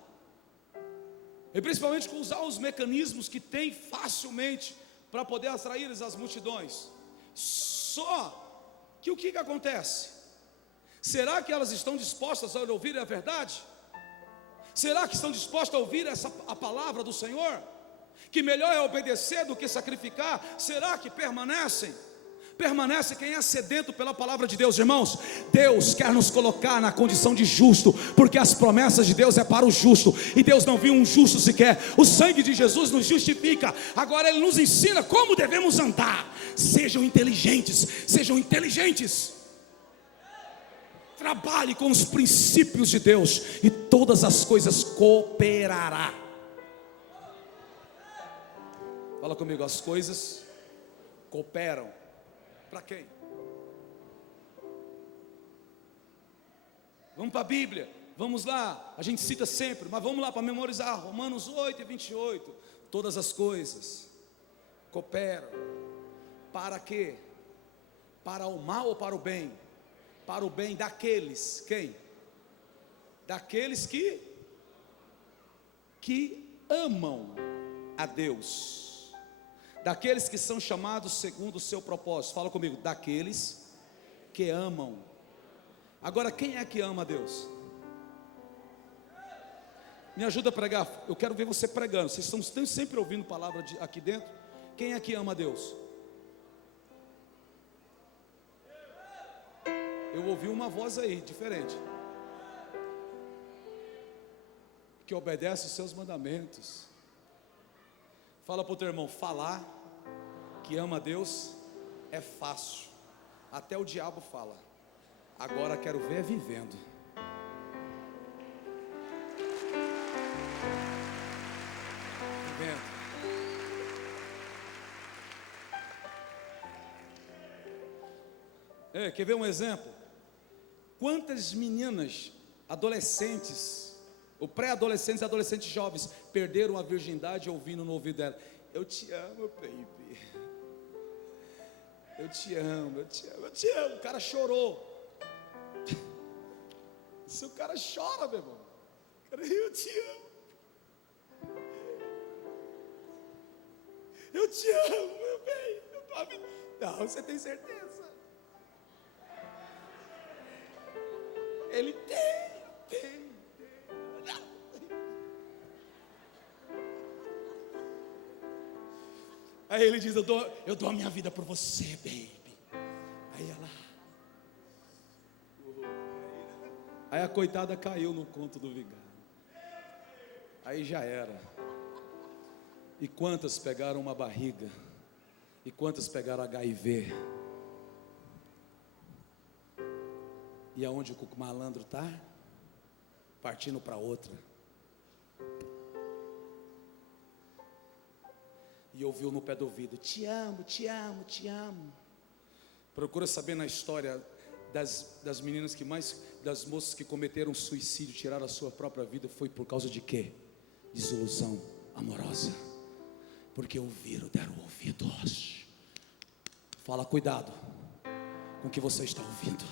E principalmente com usar os mecanismos que tem facilmente para poder atrair as multidões. Só que o que acontece? Será que elas estão dispostas a ouvir a verdade? Será que estão dispostas a ouvir a palavra do Senhor? Que melhor é obedecer do que sacrificar? Será que permanecem? Permanece quem é sedento pela palavra de Deus. Irmãos, Deus quer nos colocar na condição de justo, porque as promessas de Deus é para o justo, e Deus não viu um justo sequer. O sangue de Jesus nos justifica. Agora Ele nos ensina como devemos andar. Sejam inteligentes. Trabalhe com os princípios de Deus, e todas as coisas cooperará. Fala comigo: as coisas cooperam. Para quem? Vamos para a Bíblia, vamos lá, a gente cita sempre, mas vamos lá para memorizar, Romanos 8:28, todas as coisas cooperam, para quê? Para o mal ou para o bem? Para o bem daqueles, quem? Daqueles que amam a Deus. Daqueles que são chamados segundo o seu propósito. Fala comigo: daqueles que amam. Agora, quem é que ama a Deus? Me ajuda a pregar. Eu quero ver você pregando. Vocês estão sempre ouvindo palavra aqui dentro. Quem é que ama a Deus? Eu ouvi uma voz aí, diferente. Que obedece os seus mandamentos. Fala para o teu irmão: falar que ama a Deus é fácil. Até o diabo fala. Agora quero ver vivendo. Quer ver um exemplo? Quantas meninas, adolescentes, ou pré-adolescentes e adolescentes jovens, perderam a virgindade ouvindo no ouvido dela: eu te amo, baby. Eu te amo. O cara chorou. Se o cara chora, meu irmão, eu te amo. Eu te amo, meu bem. Não, você tem certeza? Ele tem. Não. Aí ele diz, eu dou a minha vida por você, baby. Aí ela... Aí a coitada caiu no conto do vigário. Aí já era. E quantas pegaram uma barriga? E quantas pegaram HIV? E aonde o malandro está? Partindo para outra. E ouviu no pé do ouvido: te amo, te amo, te amo. Procura saber na história das meninas que mais, das moças que cometeram suicídio, tiraram a sua própria vida, foi por causa de quê? Desilusão amorosa. Porque ouviram, deram ouvidos. Fala, cuidado com o que você está ouvindo.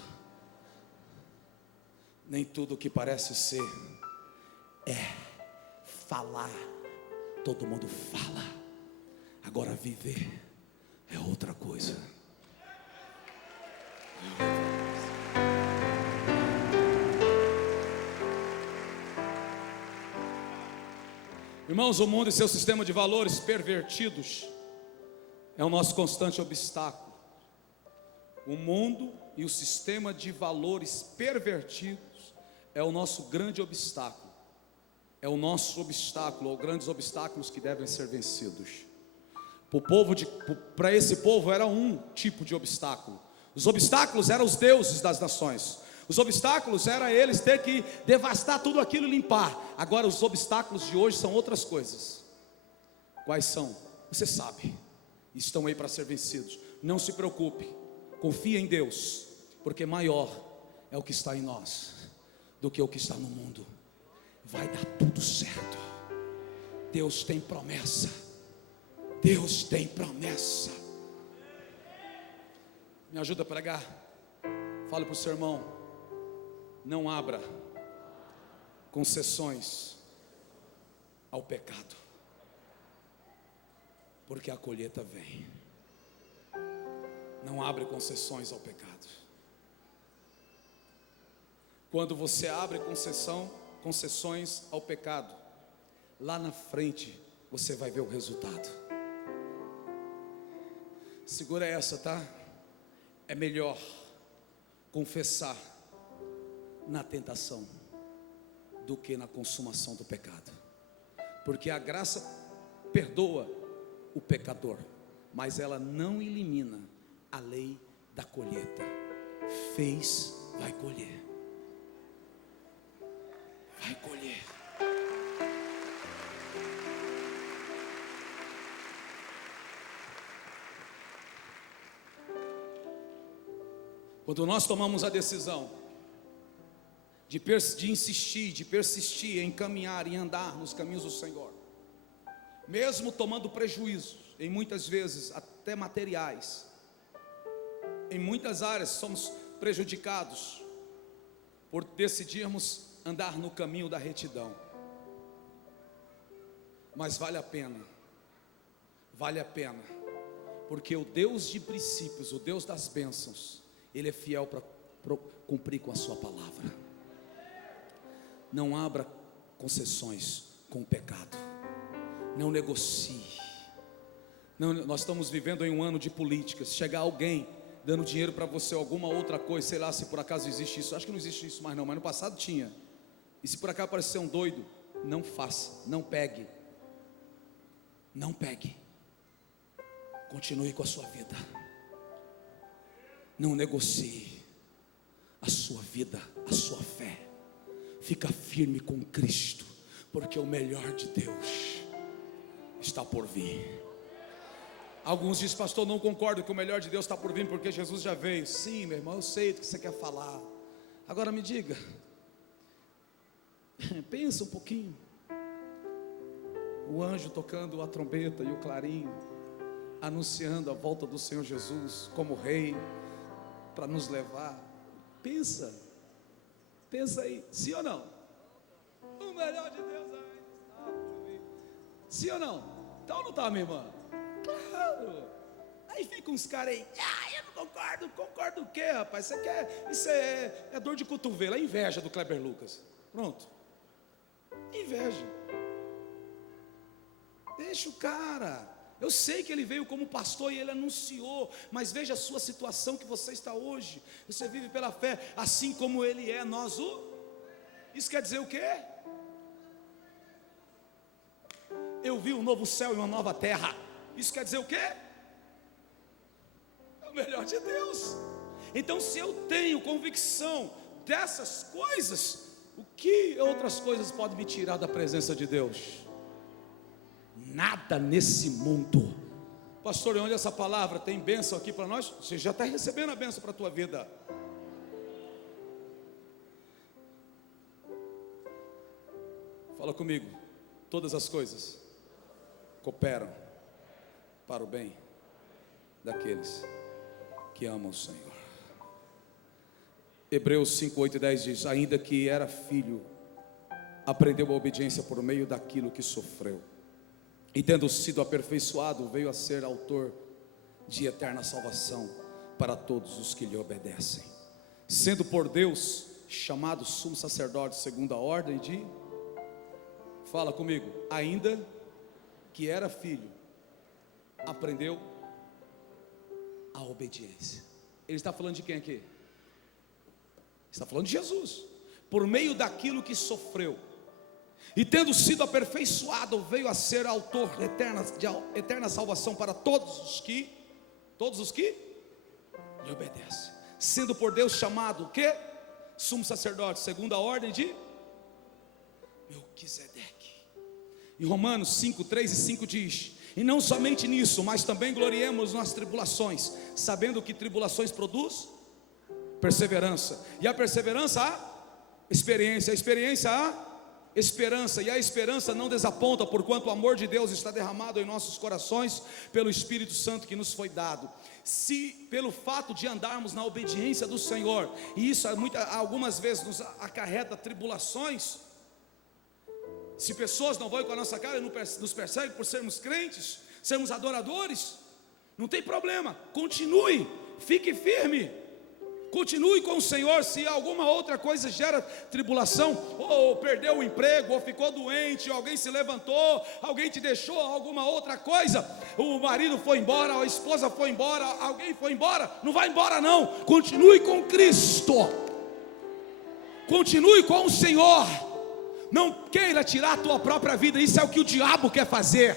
Nem tudo o que parece ser é falar. Todo mundo fala. Agora viver é outra coisa. Irmãos, o mundo e seu sistema de valores pervertidos é o nosso constante obstáculo. O mundo e o sistema de valores pervertidos é o nosso grande obstáculo. É o nosso obstáculo, ou grandes obstáculos que devem ser vencidos. Para esse povo era um tipo de obstáculo. Os obstáculos eram os deuses das nações. Os obstáculos era eles ter que devastar tudo aquilo e limpar. Agora os obstáculos de hoje são outras coisas. Quais são? Você sabe. Estão aí para ser vencidos. Não se preocupe. Confie em Deus, porque maior é o que está em nós do que o que está no mundo. Vai dar tudo certo. Deus tem promessa. Deus tem promessa. Me ajuda a pregar. Fale para o seu irmão: não abra concessões ao pecado, porque a colheita vem. Não abre concessões ao pecado. Quando você abre concessões ao pecado, lá na frente você vai ver o resultado. Segura essa, tá? É melhor confessar na tentação do que na consumação do pecado, porque a graça perdoa o pecador, mas ela não elimina a lei da colheita. Fez, vai colher. Vai colher. Quando nós tomamos a decisão de insistir, de persistir em caminhar e andar nos caminhos do Senhor, mesmo tomando prejuízos, em muitas vezes até materiais, em muitas áreas somos prejudicados por decidirmos andar no caminho da retidão, mas vale a pena, porque o Deus de princípios, o Deus das bênçãos, Ele é fiel para cumprir com a sua palavra. Não abra concessões com o pecado, não negocie. Não, nós estamos vivendo em um ano de política. Se chegar alguém dando dinheiro para você, alguma outra coisa, sei lá se por acaso existe isso, acho que não existe isso mais não, mas no passado tinha. E se por acaso aparecer um doido, não faça, não pegue. Não pegue. Continue com a sua vida. Não negocie a sua vida, a sua fé. Fica firme com Cristo, porque o melhor de Deus está por vir. Alguns dizem: pastor, não concordo que o melhor de Deus está por vir, porque Jesus já veio. Sim, meu irmão, eu sei o que você quer falar. Agora me diga, pensa um pouquinho. O anjo tocando a trombeta e o clarim, anunciando a volta do Senhor Jesus como rei, para nos levar. Pensa aí, sim ou não? O melhor de Deus ainda está por vir. Sim ou não? Então não está, minha irmã? Claro. Aí fica uns caras aí, eu não concordo. Concordo o quê, rapaz? Isso é dor de cotovelo, é inveja do Kleber Lucas. Pronto. Inveja. Deixa o cara. Eu sei que ele veio como pastor e ele anunciou, mas veja a sua situação que você está hoje. Você vive pela fé, assim como ele é, nós o. Isso quer dizer o quê? Eu vi um novo céu e uma nova terra. Isso quer dizer o quê? É o melhor de Deus. Então, se eu tenho convicção dessas coisas, o que outras coisas podem me tirar da presença de Deus? Nada nesse mundo. Pastor, onde essa palavra tem bênção aqui para nós? Você já está recebendo a bênção para a tua vida. Fala comigo. Todas as coisas cooperam para o bem daqueles que amam o Senhor. Hebreus 5, 8 e 10 diz: ainda que era filho, aprendeu a obediência por meio daquilo que sofreu, e tendo sido aperfeiçoado, veio a ser autor de eterna salvação para todos os que lhe obedecem, sendo por Deus chamado sumo sacerdote segundo a ordem de. Fala comigo. Ainda que era filho, aprendeu a obediência. Ele está falando de quem aqui? Está falando de Jesus. Por meio daquilo que sofreu, e tendo sido aperfeiçoado, veio a ser autor de eterna salvação para todos os que lhe obedecem, sendo por Deus chamado o quê? Sumo sacerdote segundo a ordem de Melquisedeque. Em Romanos 5, 3 e 5 diz: e não somente nisso, mas também gloriemos nas tribulações, sabendo que tribulações produz perseverança, e a perseverança a experiência, a experiência a esperança, e a esperança não desaponta, porquanto o amor de Deus está derramado em nossos corações pelo Espírito Santo que nos foi dado. Se pelo fato de andarmos na obediência do Senhor, e isso algumas vezes nos acarreta tribulações, se pessoas não vão com a nossa cara e nos perseguem por sermos crentes, sermos adoradores, não tem problema, continue, fique firme, continue com o Senhor. Se alguma outra coisa gera tribulação, ou perdeu o emprego, ou ficou doente, ou alguém se levantou, alguém te deixou, alguma outra coisa, o marido foi embora, a esposa foi embora, alguém foi embora, não vai embora não, continue com Cristo, continue com o Senhor, não queira tirar a tua própria vida. Isso é o que o diabo quer fazer.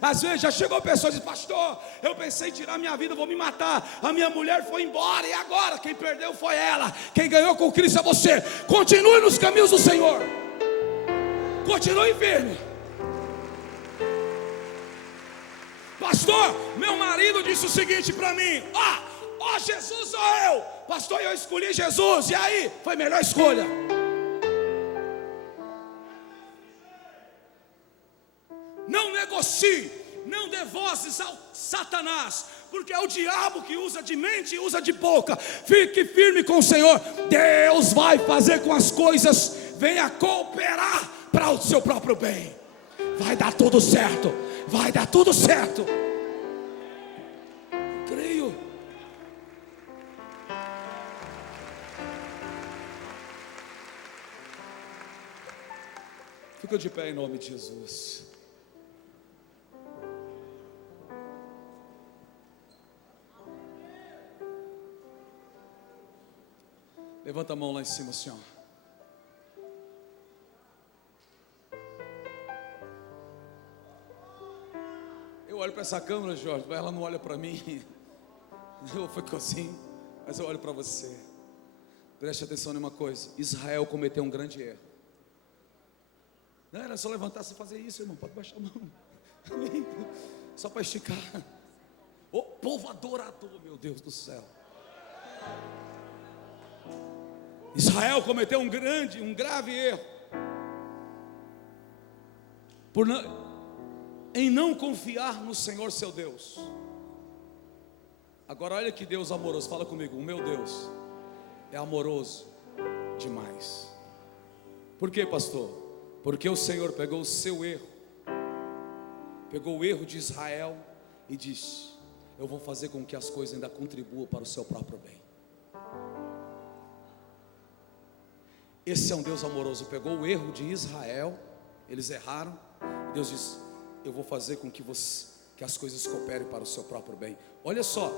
Às vezes já chegou pessoas e diz: pastor, eu pensei em tirar minha vida, vou me matar, a minha mulher foi embora, e agora? Quem perdeu foi ela, quem ganhou com Cristo é você. Continue nos caminhos do Senhor, continue firme. Pastor, meu marido disse o seguinte para mim: ó, Jesus ou eu? Pastor, eu escolhi Jesus, e aí? Foi a melhor escolha. Não negocie, não dê vozes ao Satanás, porque é o diabo que usa de mente e usa de boca. Fique firme com o Senhor. Deus vai fazer com as coisas venha cooperar para o seu próprio bem. Vai dar tudo certo, vai dar tudo certo. Creio. Fica de pé em nome de Jesus. Levanta a mão lá em cima, Senhor. Eu olho para essa câmera, Jorge, mas ela não olha para mim. Eu fico assim, mas eu olho para você. Preste atenção em uma coisa: Israel cometeu um grande erro. Não era só levantar-se e fazer isso, irmão. Pode baixar a mão. Só para esticar. O povo adorador, meu Deus do céu. Israel cometeu um grave erro em não confiar no Senhor seu Deus. Agora olha que Deus amoroso, fala comigo: o meu Deus é amoroso demais. Por quê, pastor? Porque o Senhor pegou o seu erro, pegou o erro de Israel e diz: eu vou fazer com que as coisas ainda contribuam para o seu próprio bem. Esse é um Deus amoroso. Pegou o erro de Israel, eles erraram, e Deus diz: eu vou fazer com que as coisas cooperem para o seu próprio bem. Olha só,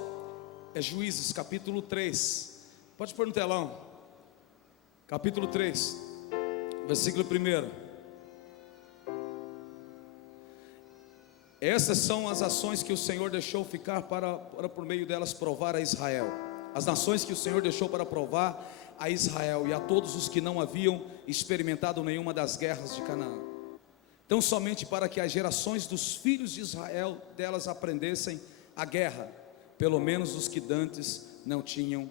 é Juízes capítulo 3, pode pôr no telão, capítulo 3, versículo 1. Essas são as ações que o Senhor deixou ficar para por meio delas provar a Israel. As nações que o Senhor deixou para provar a Israel e a todos os que não haviam experimentado nenhuma das guerras de Canaã. Então somente para que as gerações dos filhos de Israel delas aprendessem a guerra, pelo menos os que dantes não tinham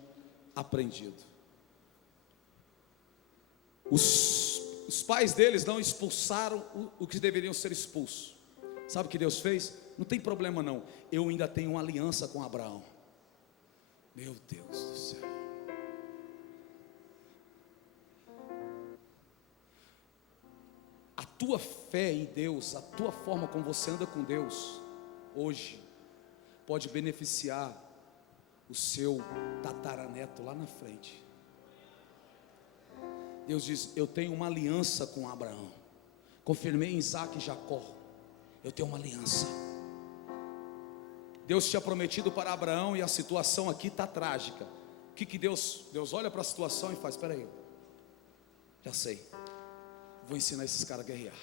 aprendido. Os pais deles não expulsaram o que deveriam ser expulsos. Sabe o que Deus fez? Não tem problema não, eu ainda tenho uma aliança com Abraão. Meu Deus do céu. A tua fé em Deus, a tua forma como você anda com Deus hoje, pode beneficiar o seu tataraneto lá na frente. Deus diz: eu tenho uma aliança com Abraão, confirmei em Isaac e Jacó, eu tenho uma aliança. Deus tinha prometido para Abraão e a situação aqui está trágica. O que Deus olha para a situação e faz: espera aí, já sei, vou ensinar esses caras a guerrear,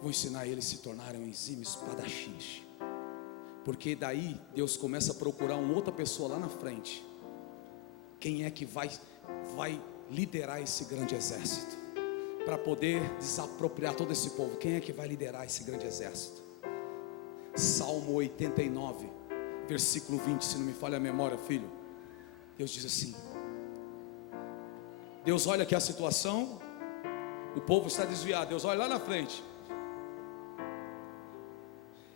vou ensinar eles a se tornarem um exímio espadachins, porque daí Deus começa a procurar uma outra pessoa lá na frente. Quem é que vai liderar esse grande exército, para poder desapropriar todo esse povo? Quem é que vai liderar esse grande exército? Salmo 89, versículo 20, se não me falha a memória, filho. Deus diz assim: Deus olha aqui a situação, o povo está desviado, Deus olha lá na frente.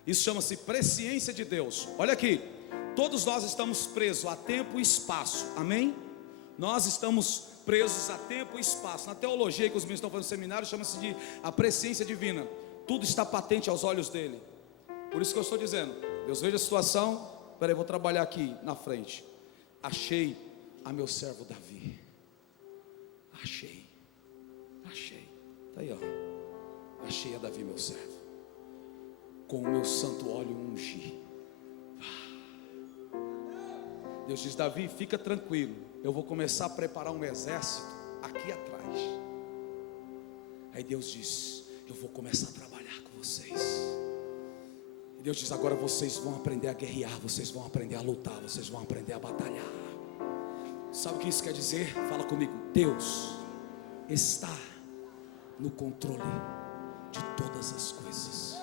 Isso chama-se presciência de Deus. Olha aqui, todos nós estamos presos a tempo e espaço, amém? Nós estamos presos a tempo e espaço. Na teologia que os meninos estão fazendo seminário, chama-se de a presciência divina. Tudo está patente aos olhos dele. Por isso que eu estou dizendo, Deus veja a situação, peraí, vou trabalhar aqui na frente. Achei a meu servo Davi. Achei, está aí ó, achei a Davi meu servo, com o meu santo óleo ungi. Deus diz: Davi, fica tranquilo, eu vou começar a preparar um exército aqui atrás. Aí Deus diz: eu vou começar a trabalhar com vocês. E Deus diz: agora vocês vão aprender a guerrear, vocês vão aprender a lutar, vocês vão aprender a batalhar. Sabe o que isso quer dizer? Fala comigo: Deus está no controle de todas as coisas.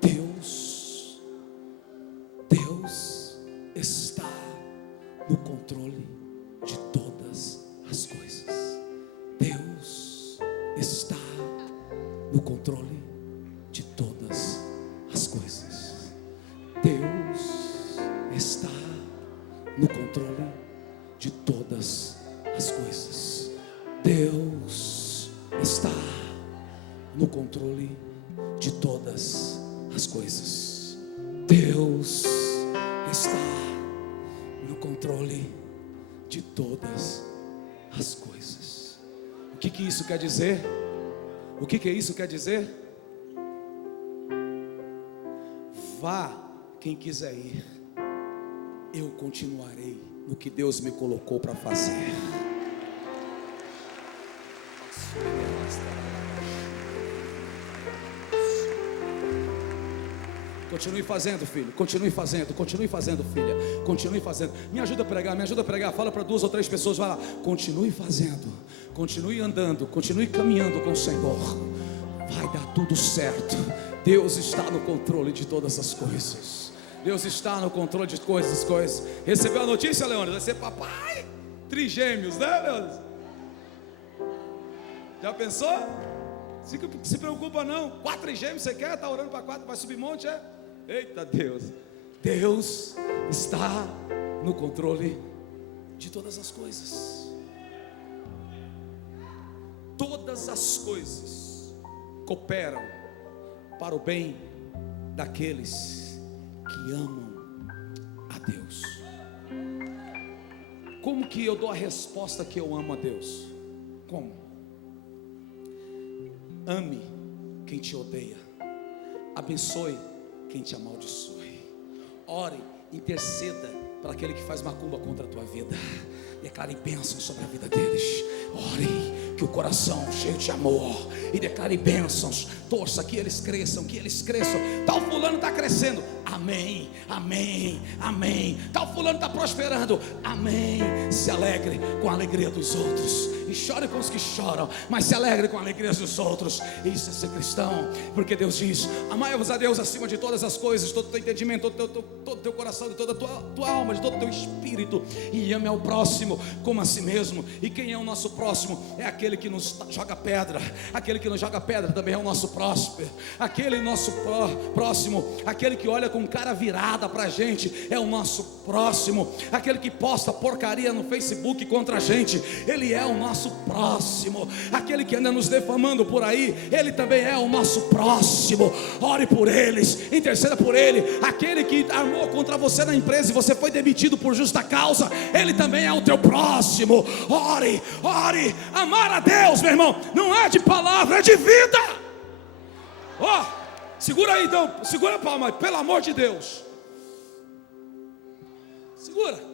Deus está no controle de todas as coisas. Deus está no controle de todas as coisas. Deus está no controle de todas as coisas. Deus está no controle de todas as coisas. Deus está no controle de todas as coisas. O que isso quer dizer? O que isso quer dizer? Vá quem quiser ir, eu continuarei no que Deus me colocou para fazer. Continue fazendo, filho. Continue fazendo, filha. Continue fazendo. Me ajuda a pregar. Fala para 2 ou 3 pessoas, vai lá. Continue fazendo. Continue andando. Continue caminhando com o Senhor. Vai dar tudo certo. Deus está no controle de todas as coisas. Deus está no controle de coisas. Recebeu a notícia, Leônidas? Vai ser papai trigêmeos, né, Leônidas? Já pensou? Se preocupa não. 4 trigêmeos você quer? Está orando para 4, vai subir monte, é? Eita Deus. Deus está no controle de todas as coisas. Todas as coisas cooperam para o bem daqueles que amam a Deus. Como que eu dou a resposta que eu amo a Deus? Como? Ame quem te odeia, abençoe quem te amaldiçoe, ore, interceda para aquele que faz macumba contra a tua vida, declare bênção sobre a vida deles. Ore que o coração cheio de amor, e declare bênçãos, torça que eles cresçam, tal fulano está crescendo, amém, amém, amém, tal fulano está prosperando, amém. Se alegre com a alegria dos outros, e chore com os que choram, mas se alegre com a alegria dos outros. Isso é ser cristão, porque Deus diz: amai-vos a Deus acima de todas as coisas, todo o teu entendimento, todo o teu coração, de toda a tua alma, de todo o teu espírito, e ame ao próximo como a si mesmo. E quem é o nosso próximo? É aquele que nos joga pedra. Aquele que nos joga pedra também é o nosso próximo. Aquele nosso próximo, aquele que olha com cara virada pra gente, é o nosso próximo. Aquele que posta porcaria no Facebook contra a gente, ele é o nosso próximo. Aquele que anda nos defamando por aí, ele também é o nosso próximo. Ore por eles, interceda por ele. Aquele que armou contra você na empresa e você foi demitido por justa causa, ele também é o teu próximo. Ore, ore. Amar a Deus, meu irmão, não é de palavra, é de vida. Ó, segura aí então, segura a palma, pelo amor de Deus. Segura.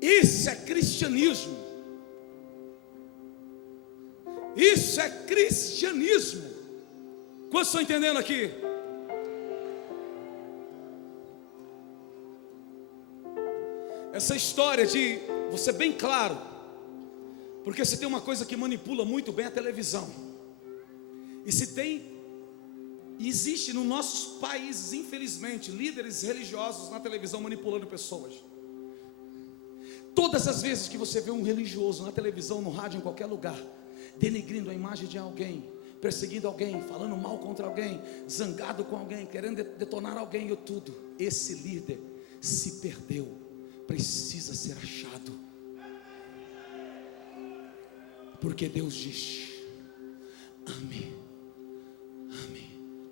Isso é cristianismo. Isso é cristianismo. Quantos estão entendendo aqui? Essa história de, vou ser bem claro, porque se tem uma coisa que manipula muito bem a televisão, e se tem, existe nos nossos países, infelizmente, líderes religiosos na televisão manipulando pessoas. Todas as vezes que você vê um religioso na televisão, no rádio, em qualquer lugar, denegrindo a imagem de alguém, perseguindo alguém, falando mal contra alguém, zangado com alguém, querendo detonar alguém ou tudo, esse líder se perdeu, precisa ser achado, porque Deus diz: ame, ame.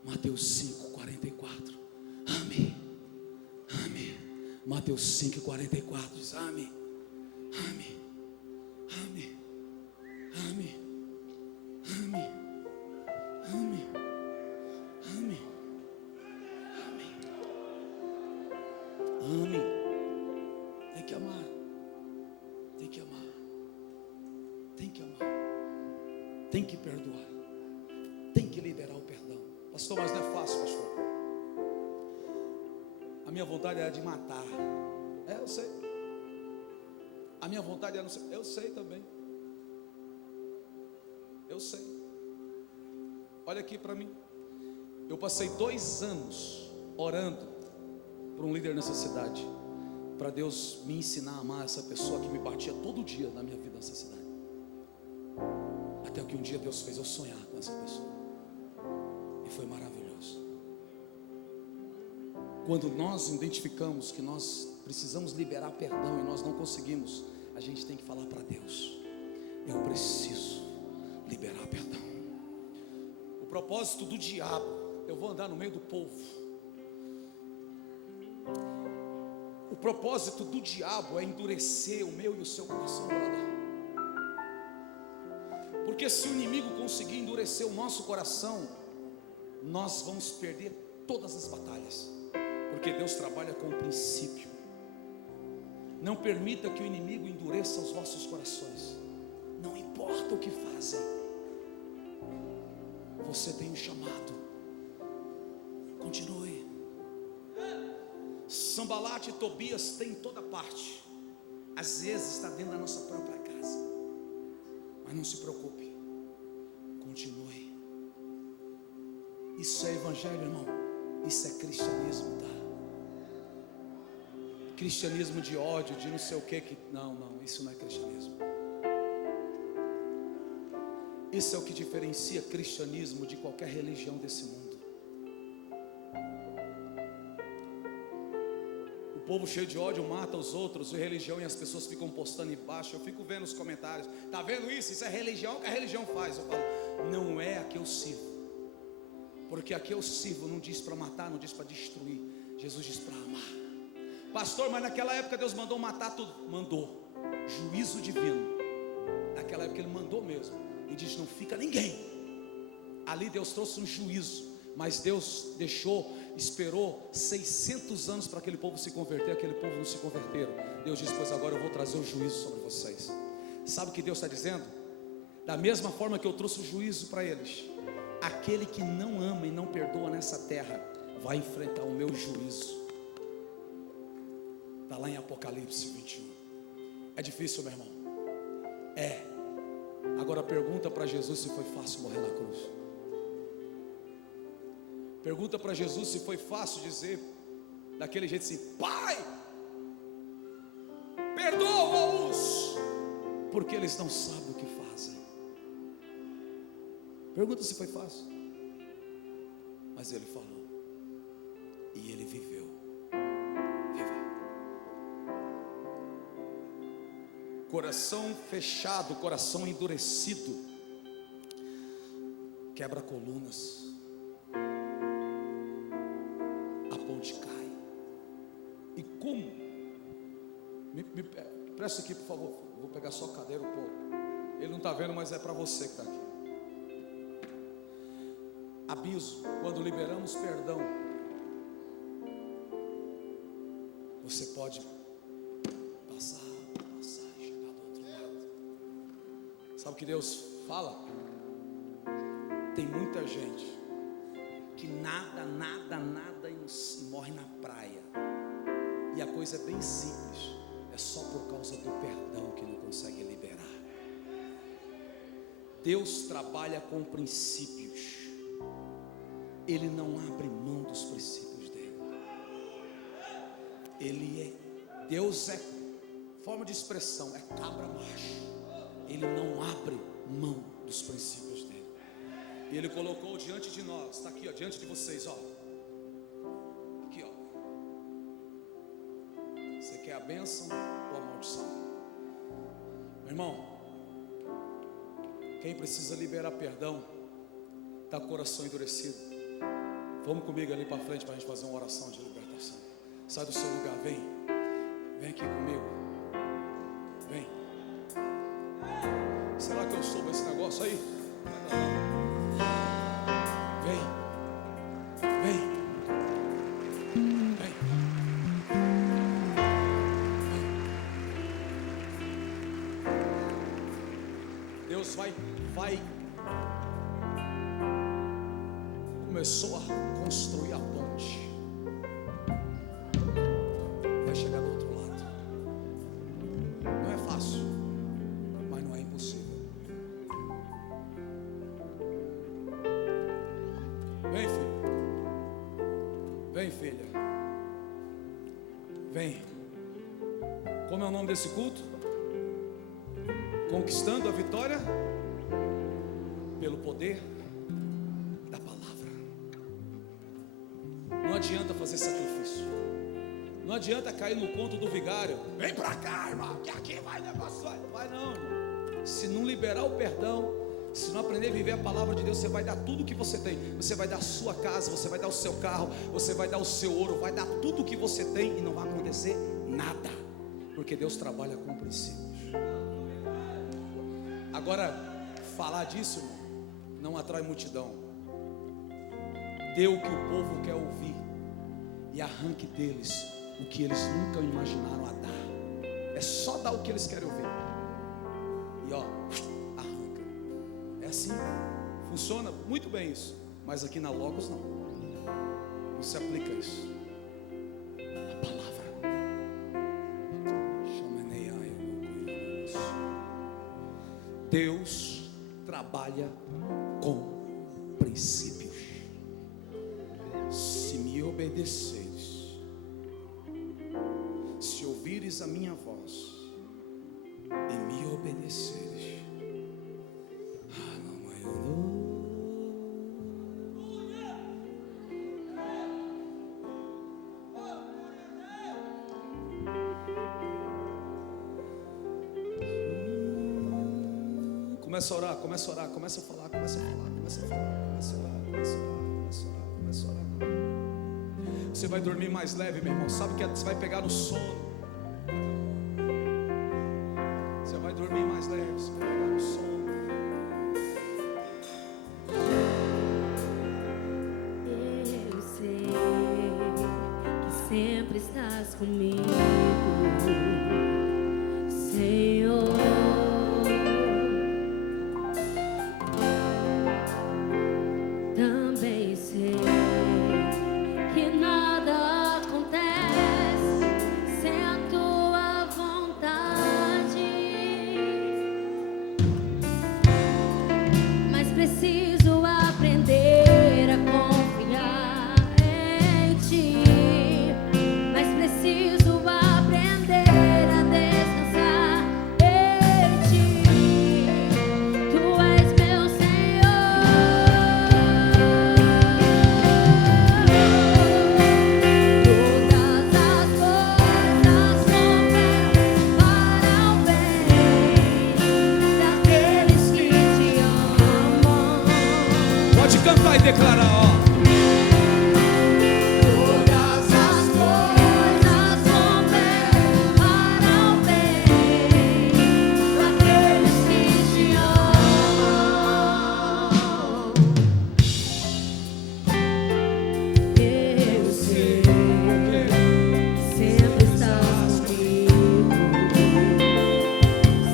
Mateus 5:44, ame, ame. Mateus 5:44 diz: ame, ame, ame, ame, ame, ame, ame, ame, ame. Tem que amar, tem que amar, tem que amar, tem que perdoar, tem que liberar o perdão. Pastor, mas não é fácil, pastor. A minha vontade era de matar. Eu sei. A minha vontade era, eu sei também. Eu sei. Olha aqui para mim. Eu passei 2 anos orando por um líder nessa cidade, para Deus me ensinar a amar essa pessoa que me batia todo dia na minha vida nessa cidade. Até que um dia Deus fez eu sonhar com essa pessoa, e foi maravilhoso. Quando nós identificamos que nós precisamos liberar perdão e nós não conseguimos, a gente tem que falar para Deus: eu preciso liberar perdão. O propósito do diabo, eu vou andar no meio do povo. O propósito do diabo é endurecer o meu e o seu coração, brother. Porque se o inimigo conseguir endurecer o nosso coração, nós vamos perder todas as batalhas. Porque Deus trabalha com o princípio. Não permita que o inimigo endureça os vossos corações. Não importa o que fazem, você tem um chamado. Continue. Sambalat e Tobias tem em toda parte. Às vezes está dentro da nossa própria casa. Mas não se preocupe, continue. Isso é evangelho, irmão. Isso é cristianismo, tá? Cristianismo de ódio, de não sei o que. Não, isso não é cristianismo. Isso é o que diferencia cristianismo de qualquer religião desse mundo. O povo cheio de ódio mata os outros, e religião, e as pessoas ficam postando embaixo. Eu fico vendo os comentários: tá vendo isso? Isso é religião, o que a religião faz? Eu falo: não é a que eu sirvo, porque a que eu sirvo não diz para matar, não diz para destruir. Jesus diz para amar. Pastor, mas naquela época Deus mandou matar tudo. Mandou, juízo divino. Naquela época Ele mandou mesmo. E diz: não fica ninguém. Ali Deus trouxe um juízo, mas Deus esperou 600 anos para aquele povo se converter. Aquele povo não se converteram. Deus disse: pois agora eu vou trazer o juízo sobre vocês. Sabe o que Deus está dizendo? Da mesma forma que eu trouxe o juízo para eles, aquele que não ama e não perdoa nessa terra vai enfrentar o meu juízo. Está lá em Apocalipse 21. É difícil, meu irmão? É. Agora pergunta para Jesus se foi fácil morrer na cruz. Pergunta para Jesus se foi fácil dizer daquele jeito assim: Pai, perdoa-os, porque eles não sabem o que fazem. Pergunta se foi fácil. Mas Ele falou, e Ele viveu. Viva. Coração fechado, coração endurecido, quebra colunas. A ponte cai. E como? Me presta aqui, por favor. Vou pegar só a cadeira um pouco. Ele não está vendo, mas é para você que está aqui. Aviso: quando liberamos perdão, você pode passar e chegar do outro lado. Sabe o que Deus fala? Tem muita gente que nada e morre na praia. E a coisa é bem simples. É só por causa do perdão que não consegue liberar. Deus trabalha com princípios. Ele não abre mão dos princípios dele. Deus é forma de expressão, é cabra macho. Ele não abre mão dos princípios dele. E Ele colocou diante de nós, está aqui, ó, diante de vocês, ó. Aqui, ó. Você quer a bênção ou a maldição? Meu irmão, quem precisa liberar perdão, está com o coração endurecido. Vamos comigo ali para frente para a gente fazer uma oração de libertação. Sai do seu lugar, vem. Vem aqui comigo. Vem. Será que eu soube esse negócio aí? Vem. Vem. Vem. Deus vai começou a construir a ponte. Vai chegar do outro lado. Não é fácil, mas não é impossível. Vem, filho. Vem, filha. Vem. Como é o nome desse culto? Conquistando a vitória pelo poder da palavra. Não adianta fazer sacrifício. Não adianta cair no conto do vigário. Vem pra cá, irmão, que aqui vai negócio. Vai não, irmão. Se não liberar o perdão, se não aprender a viver a palavra de Deus, você vai dar tudo o que você tem. Você vai dar a sua casa, você vai dar o seu carro, você vai dar o seu ouro, vai dar tudo o que você tem e não vai acontecer nada. Porque Deus trabalha com princípios. Agora, falar disso, irmão, não atrai multidão. Dê o que o povo quer ouvir e arranque deles o que eles nunca imaginaram a dar. É só dar o que eles querem ouvir. E ó, arranca. É assim. Funciona muito bem isso. Mas aqui na Logos não. Não se aplica isso. A palavra. Deus trabalha com princípios. Se me obedeceres, se ouvires a minha voz e me obedeceres, Começa a orar, começa a orar, começa a falar, começa a falar, começa a falar, começa a orar, começa a orar, começa a orar, começa a orar. Você vai dormir mais leve, meu irmão. Sabe que você vai pegar no sono. Você vai dormir mais leve, você vai pegar no sono. Eu sei que sempre estás comigo, Senhor. Também sei que nada acontece sem a tua vontade, mas preciso aprender a confiar em ti, mas preciso aprender a descansar em ti. Tu és meu Senhor. Todas as coisas cooperam para o bem daqueles que te amam. Pode cantar e declarar, ó. Todas as coisas cooperam para o bem daqueles que te amam. Eu sei que sempre estás comigo,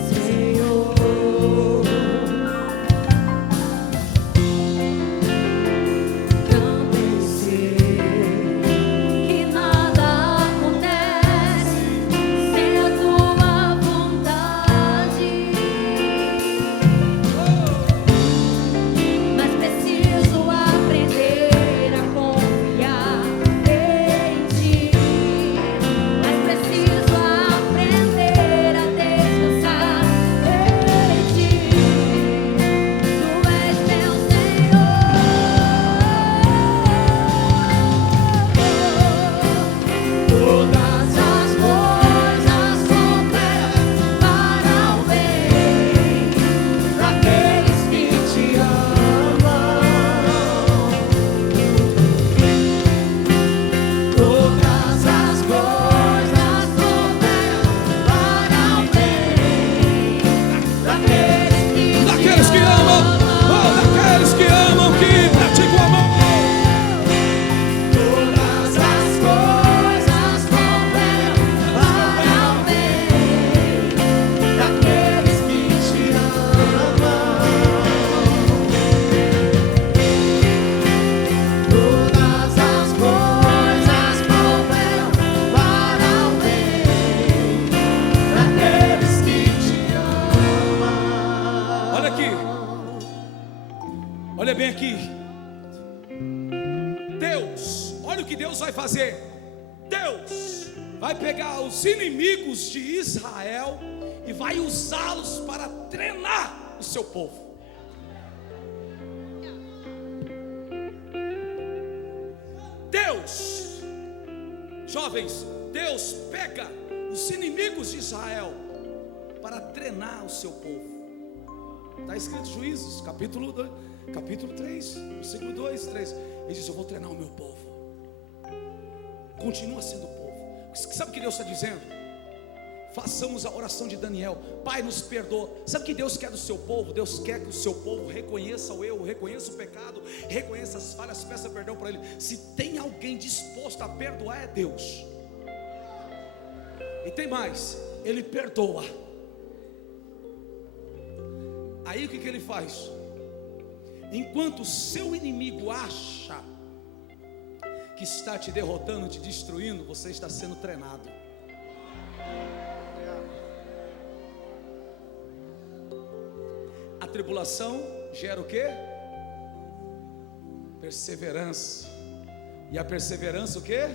Senhor. Também sei que nada acontece sem a tua vontade, mas preciso aprender a confiar em ti, mas preciso aprender a descansar em ti. Tu és meu Senhor. Todas as coisas cooperam para o bem daqueles que te amam. Todas as coisas cooperam para o bem daqueles que te Daqueles que amam, oh, daqueles que amam, que praticam o amor. Todas as coisas cooperam para o bem daqueles que te amam. Todas as coisas cooperam para o bem daqueles que te amam. Olha aqui, olha bem aqui. Deus, olha o que Deus vai fazer. Deus vai pegar os inimigos de Israel e vai usá-los para treinar o seu povo. Deus, jovens, Deus pega os inimigos de Israel para treinar o seu povo. Está escrito Juízes, capítulo 2, capítulo 3, versículo 2, 3. Ele diz: eu vou treinar o meu povo. Continua sendo povo. Sabe o que Deus está dizendo? Façamos a oração de Daniel. Pai, nos perdoa. Sabe o que Deus quer do seu povo? Deus quer que o seu povo reconheça o erro, reconheça o pecado, reconheça as falhas, peça perdão para Ele. Se tem alguém disposto a perdoar, é Deus. E tem mais, Ele perdoa. Aí o que Ele faz? Enquanto o seu inimigo acha que está te derrotando, te destruindo, você está sendo treinado. A tribulação gera o quê? Perseverança. E a perseverança o quê?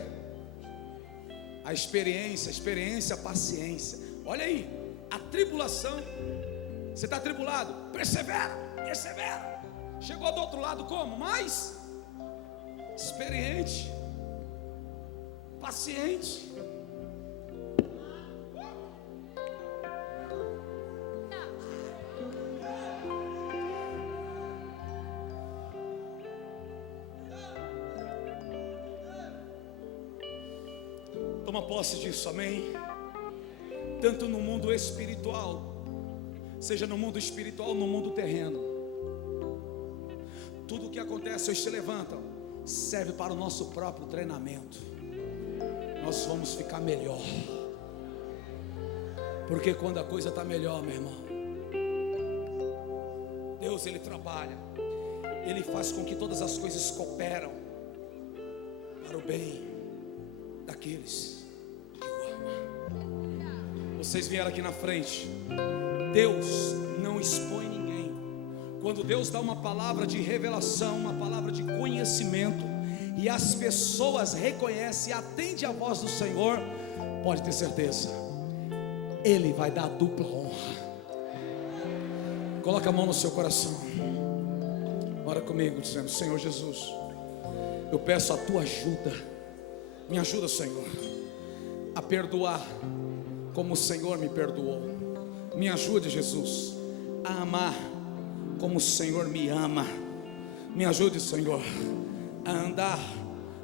A experiência, a paciência. Olha aí, a tribulação. Você está tribulado? Persevera, persevera. Chegou do outro lado como? Mais experiente, paciente. Toma posse disso, amém? Tanto no mundo espiritual, seja no mundo espiritual, no mundo terreno. Tudo o que acontece hoje se levanta, serve para o nosso próprio treinamento. Nós vamos ficar melhor. Porque quando a coisa está melhor, meu irmão, Deus, Ele trabalha, Ele faz com que todas as coisas cooperam para o bem daqueles que o amam. Vocês vieram aqui na frente. Deus não expõe ninguém. Quando Deus dá uma palavra de revelação, uma palavra de conhecimento, e as pessoas reconhecem e atendem a voz do Senhor, pode ter certeza, Ele vai dar dupla honra. Coloca a mão no seu coração. Ora comigo, dizendo: Senhor Jesus, eu peço a tua ajuda. Me ajuda, Senhor, a perdoar como o Senhor me perdoou. Me ajude, Jesus, a amar como o Senhor me ama. Me ajude, Senhor, a andar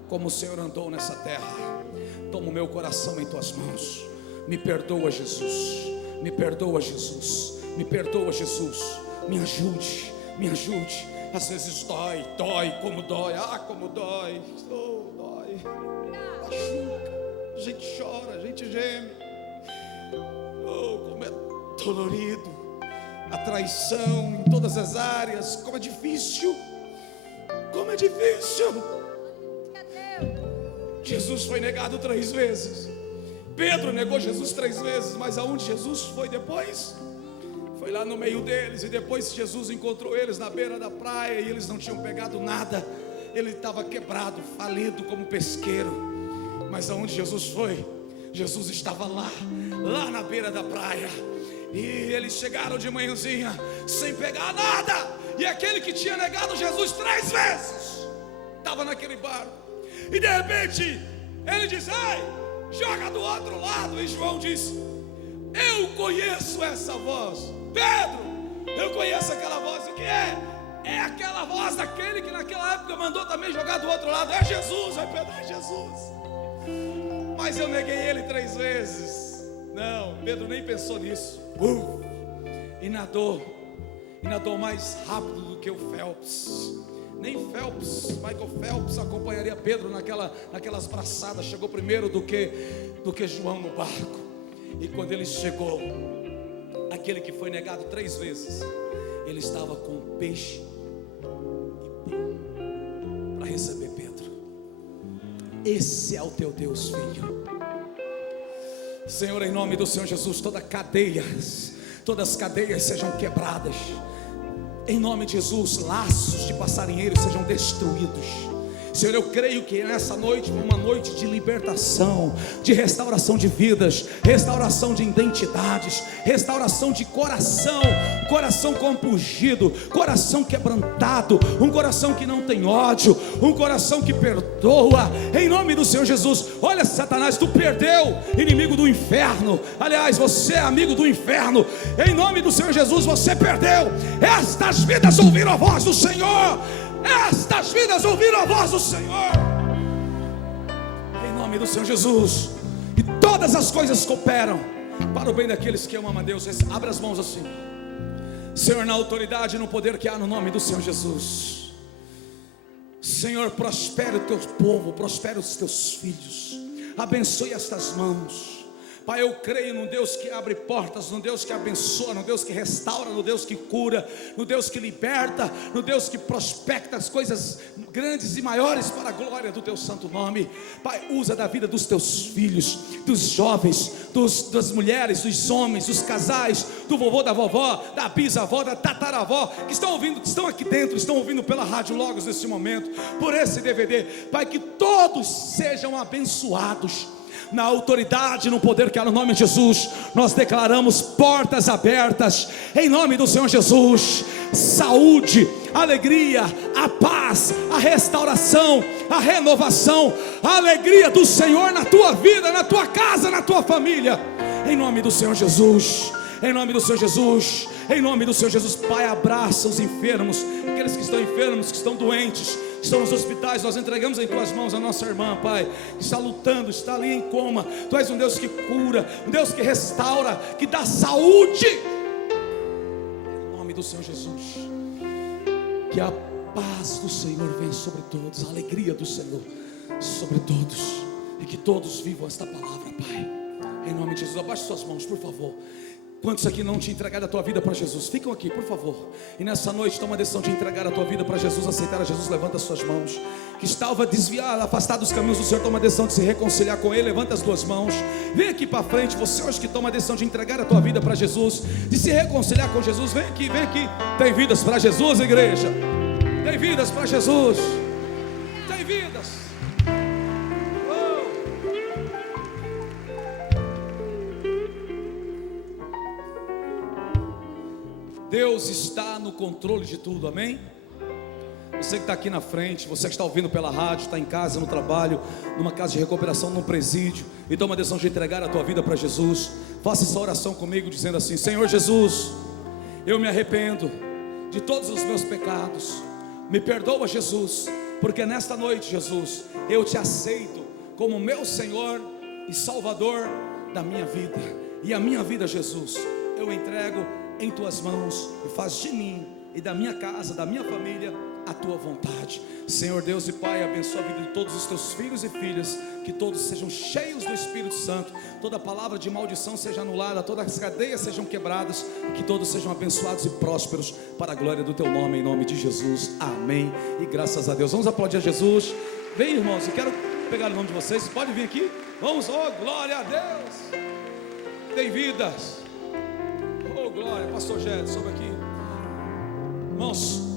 como o Senhor andou nessa terra. Toma o meu coração em tuas mãos. Me perdoa, Jesus. Me perdoa, Jesus. Me perdoa, Jesus. Me ajude, me ajude. Às vezes dói, como dói. Como dói. Dói. Machuca. A gente chora, a gente geme. Como é dolorido. A traição em todas as áreas. Como é difícil. Como é difícil. Jesus foi negado 3 vezes. Pedro negou Jesus 3 vezes. Mas aonde Jesus foi depois? Foi lá no meio deles. E depois Jesus encontrou eles na beira da praia. E eles não tinham pegado nada. Ele estava quebrado, falido como pesqueiro. Mas aonde Jesus foi? Jesus estava lá na beira da praia. E eles chegaram de manhãzinha sem pegar nada. E aquele que tinha negado Jesus 3 vezes estava naquele barco. E de repente ele diz: ei, joga do outro lado. E João disse: eu conheço essa voz. Pedro, eu conheço aquela voz. O que é? É aquela voz daquele que naquela época mandou também jogar do outro lado. É Jesus. Aí Pedro: é Jesus. Mas eu neguei ele 3 vezes. Não, Pedro nem pensou nisso. E nadou mais rápido do que o Phelps. Nem Michael Phelps acompanharia Pedro naquelas braçadas. Chegou primeiro do que João no barco. E quando ele chegou, aquele que foi negado 3 vezes, ele estava com peixe e pão para receber Pedro. Esse é o teu Deus, filho. Senhor, em nome do Senhor Jesus, todas as cadeias sejam quebradas. Em nome de Jesus, laços de passarinheiros sejam destruídos. Senhor, eu creio que nessa noite foi uma noite de libertação, de restauração de vidas, restauração de identidades, restauração de coração compungido, coração quebrantado, um coração que não tem ódio, um coração que perdoa, em nome do Senhor Jesus. Olha, Satanás, tu perdeu, inimigo do inferno. Aliás, você é amigo do inferno. Em nome do Senhor Jesus, você perdeu. Estas vidas ouviram a voz do Senhor. Estas vidas ouviram a voz do Senhor. Em nome do Senhor Jesus. E todas as coisas cooperam para o bem daqueles que amam a Deus. Abra as mãos assim. Senhor, na autoridade e no poder que há no nome do Senhor Jesus, Senhor, prospere o teu povo, prospere os teus filhos, abençoe estas mãos. Pai, eu creio no Deus que abre portas, no Deus que abençoa, no Deus que restaura, no Deus que cura, no Deus que liberta, no Deus que prospecta as coisas grandes e maiores para a glória do teu santo nome. Pai, usa da vida dos teus filhos, dos jovens, das mulheres, dos homens, dos casais, do vovô, da vovó, da bisavó, da tataravó, que estão ouvindo, que estão aqui dentro, estão ouvindo pela Rádio Logos nesse momento, por esse DVD. Pai, que todos sejam abençoados. Na autoridade, no poder que há no nome de Jesus, nós declaramos portas abertas, em nome do Senhor Jesus. Saúde, alegria, a paz, a restauração, a renovação, a alegria do Senhor na tua vida, na tua casa, na tua família, em nome do Senhor Jesus. Em nome do Senhor Jesus, em nome do Senhor Jesus. Pai, abraça os enfermos, aqueles que estão enfermos, que estão doentes. estão nos hospitais, nós entregamos em tuas mãos a nossa irmã, Pai, que está lutando, está ali em coma. Tu és um Deus que cura, um Deus que restaura, que dá saúde. Em nome do Senhor Jesus, que a paz do Senhor venha sobre todos, a alegria do Senhor sobre todos, e que todos vivam esta palavra, Pai. Em nome de Jesus, abaixe suas mãos, por favor. Quantos aqui não te entregaram a tua vida para Jesus? Ficam aqui, por favor. E nessa noite toma a decisão de entregar a tua vida para Jesus, aceitar a Jesus. Levanta as suas mãos. Que estava desviado, afastado dos caminhos do Senhor, toma a decisão de se reconciliar com Ele. Levanta as duas mãos. Vem aqui para frente. Você hoje que toma a decisão de entregar a tua vida para Jesus, de se reconciliar com Jesus. Vem aqui, vem aqui. Tem vidas para Jesus, igreja. Tem vidas para Jesus. Tem vidas. Deus está no controle de tudo, amém? Você que está aqui na frente, você que está ouvindo pela rádio, está em casa, no trabalho, numa casa de recuperação, num presídio, e toma a decisão de entregar a tua vida para Jesus. Faça essa oração comigo, dizendo assim: Senhor Jesus, eu me arrependo de todos os meus pecados. Me perdoa, Jesus, porque nesta noite, Jesus, eu te aceito como meu Senhor e Salvador da minha vida. E a minha vida, Jesus, eu entrego em tuas mãos, e faz de mim e da minha casa, da minha família, a tua vontade. Senhor Deus e Pai, abençoa a vida de todos os teus filhos e filhas, que todos sejam cheios do Espírito Santo, toda palavra de maldição seja anulada, todas as cadeias sejam quebradas, e que todos sejam abençoados e prósperos para a glória do teu nome, em nome de Jesus, amém, e graças a Deus. Vamos aplaudir a Jesus. Vem, irmãos, eu quero pegar o nome de vocês, pode vir aqui, vamos, oh glória a Deus. Tem vidas. Oh glória, pastor Jé, sobe aqui. Irmãos,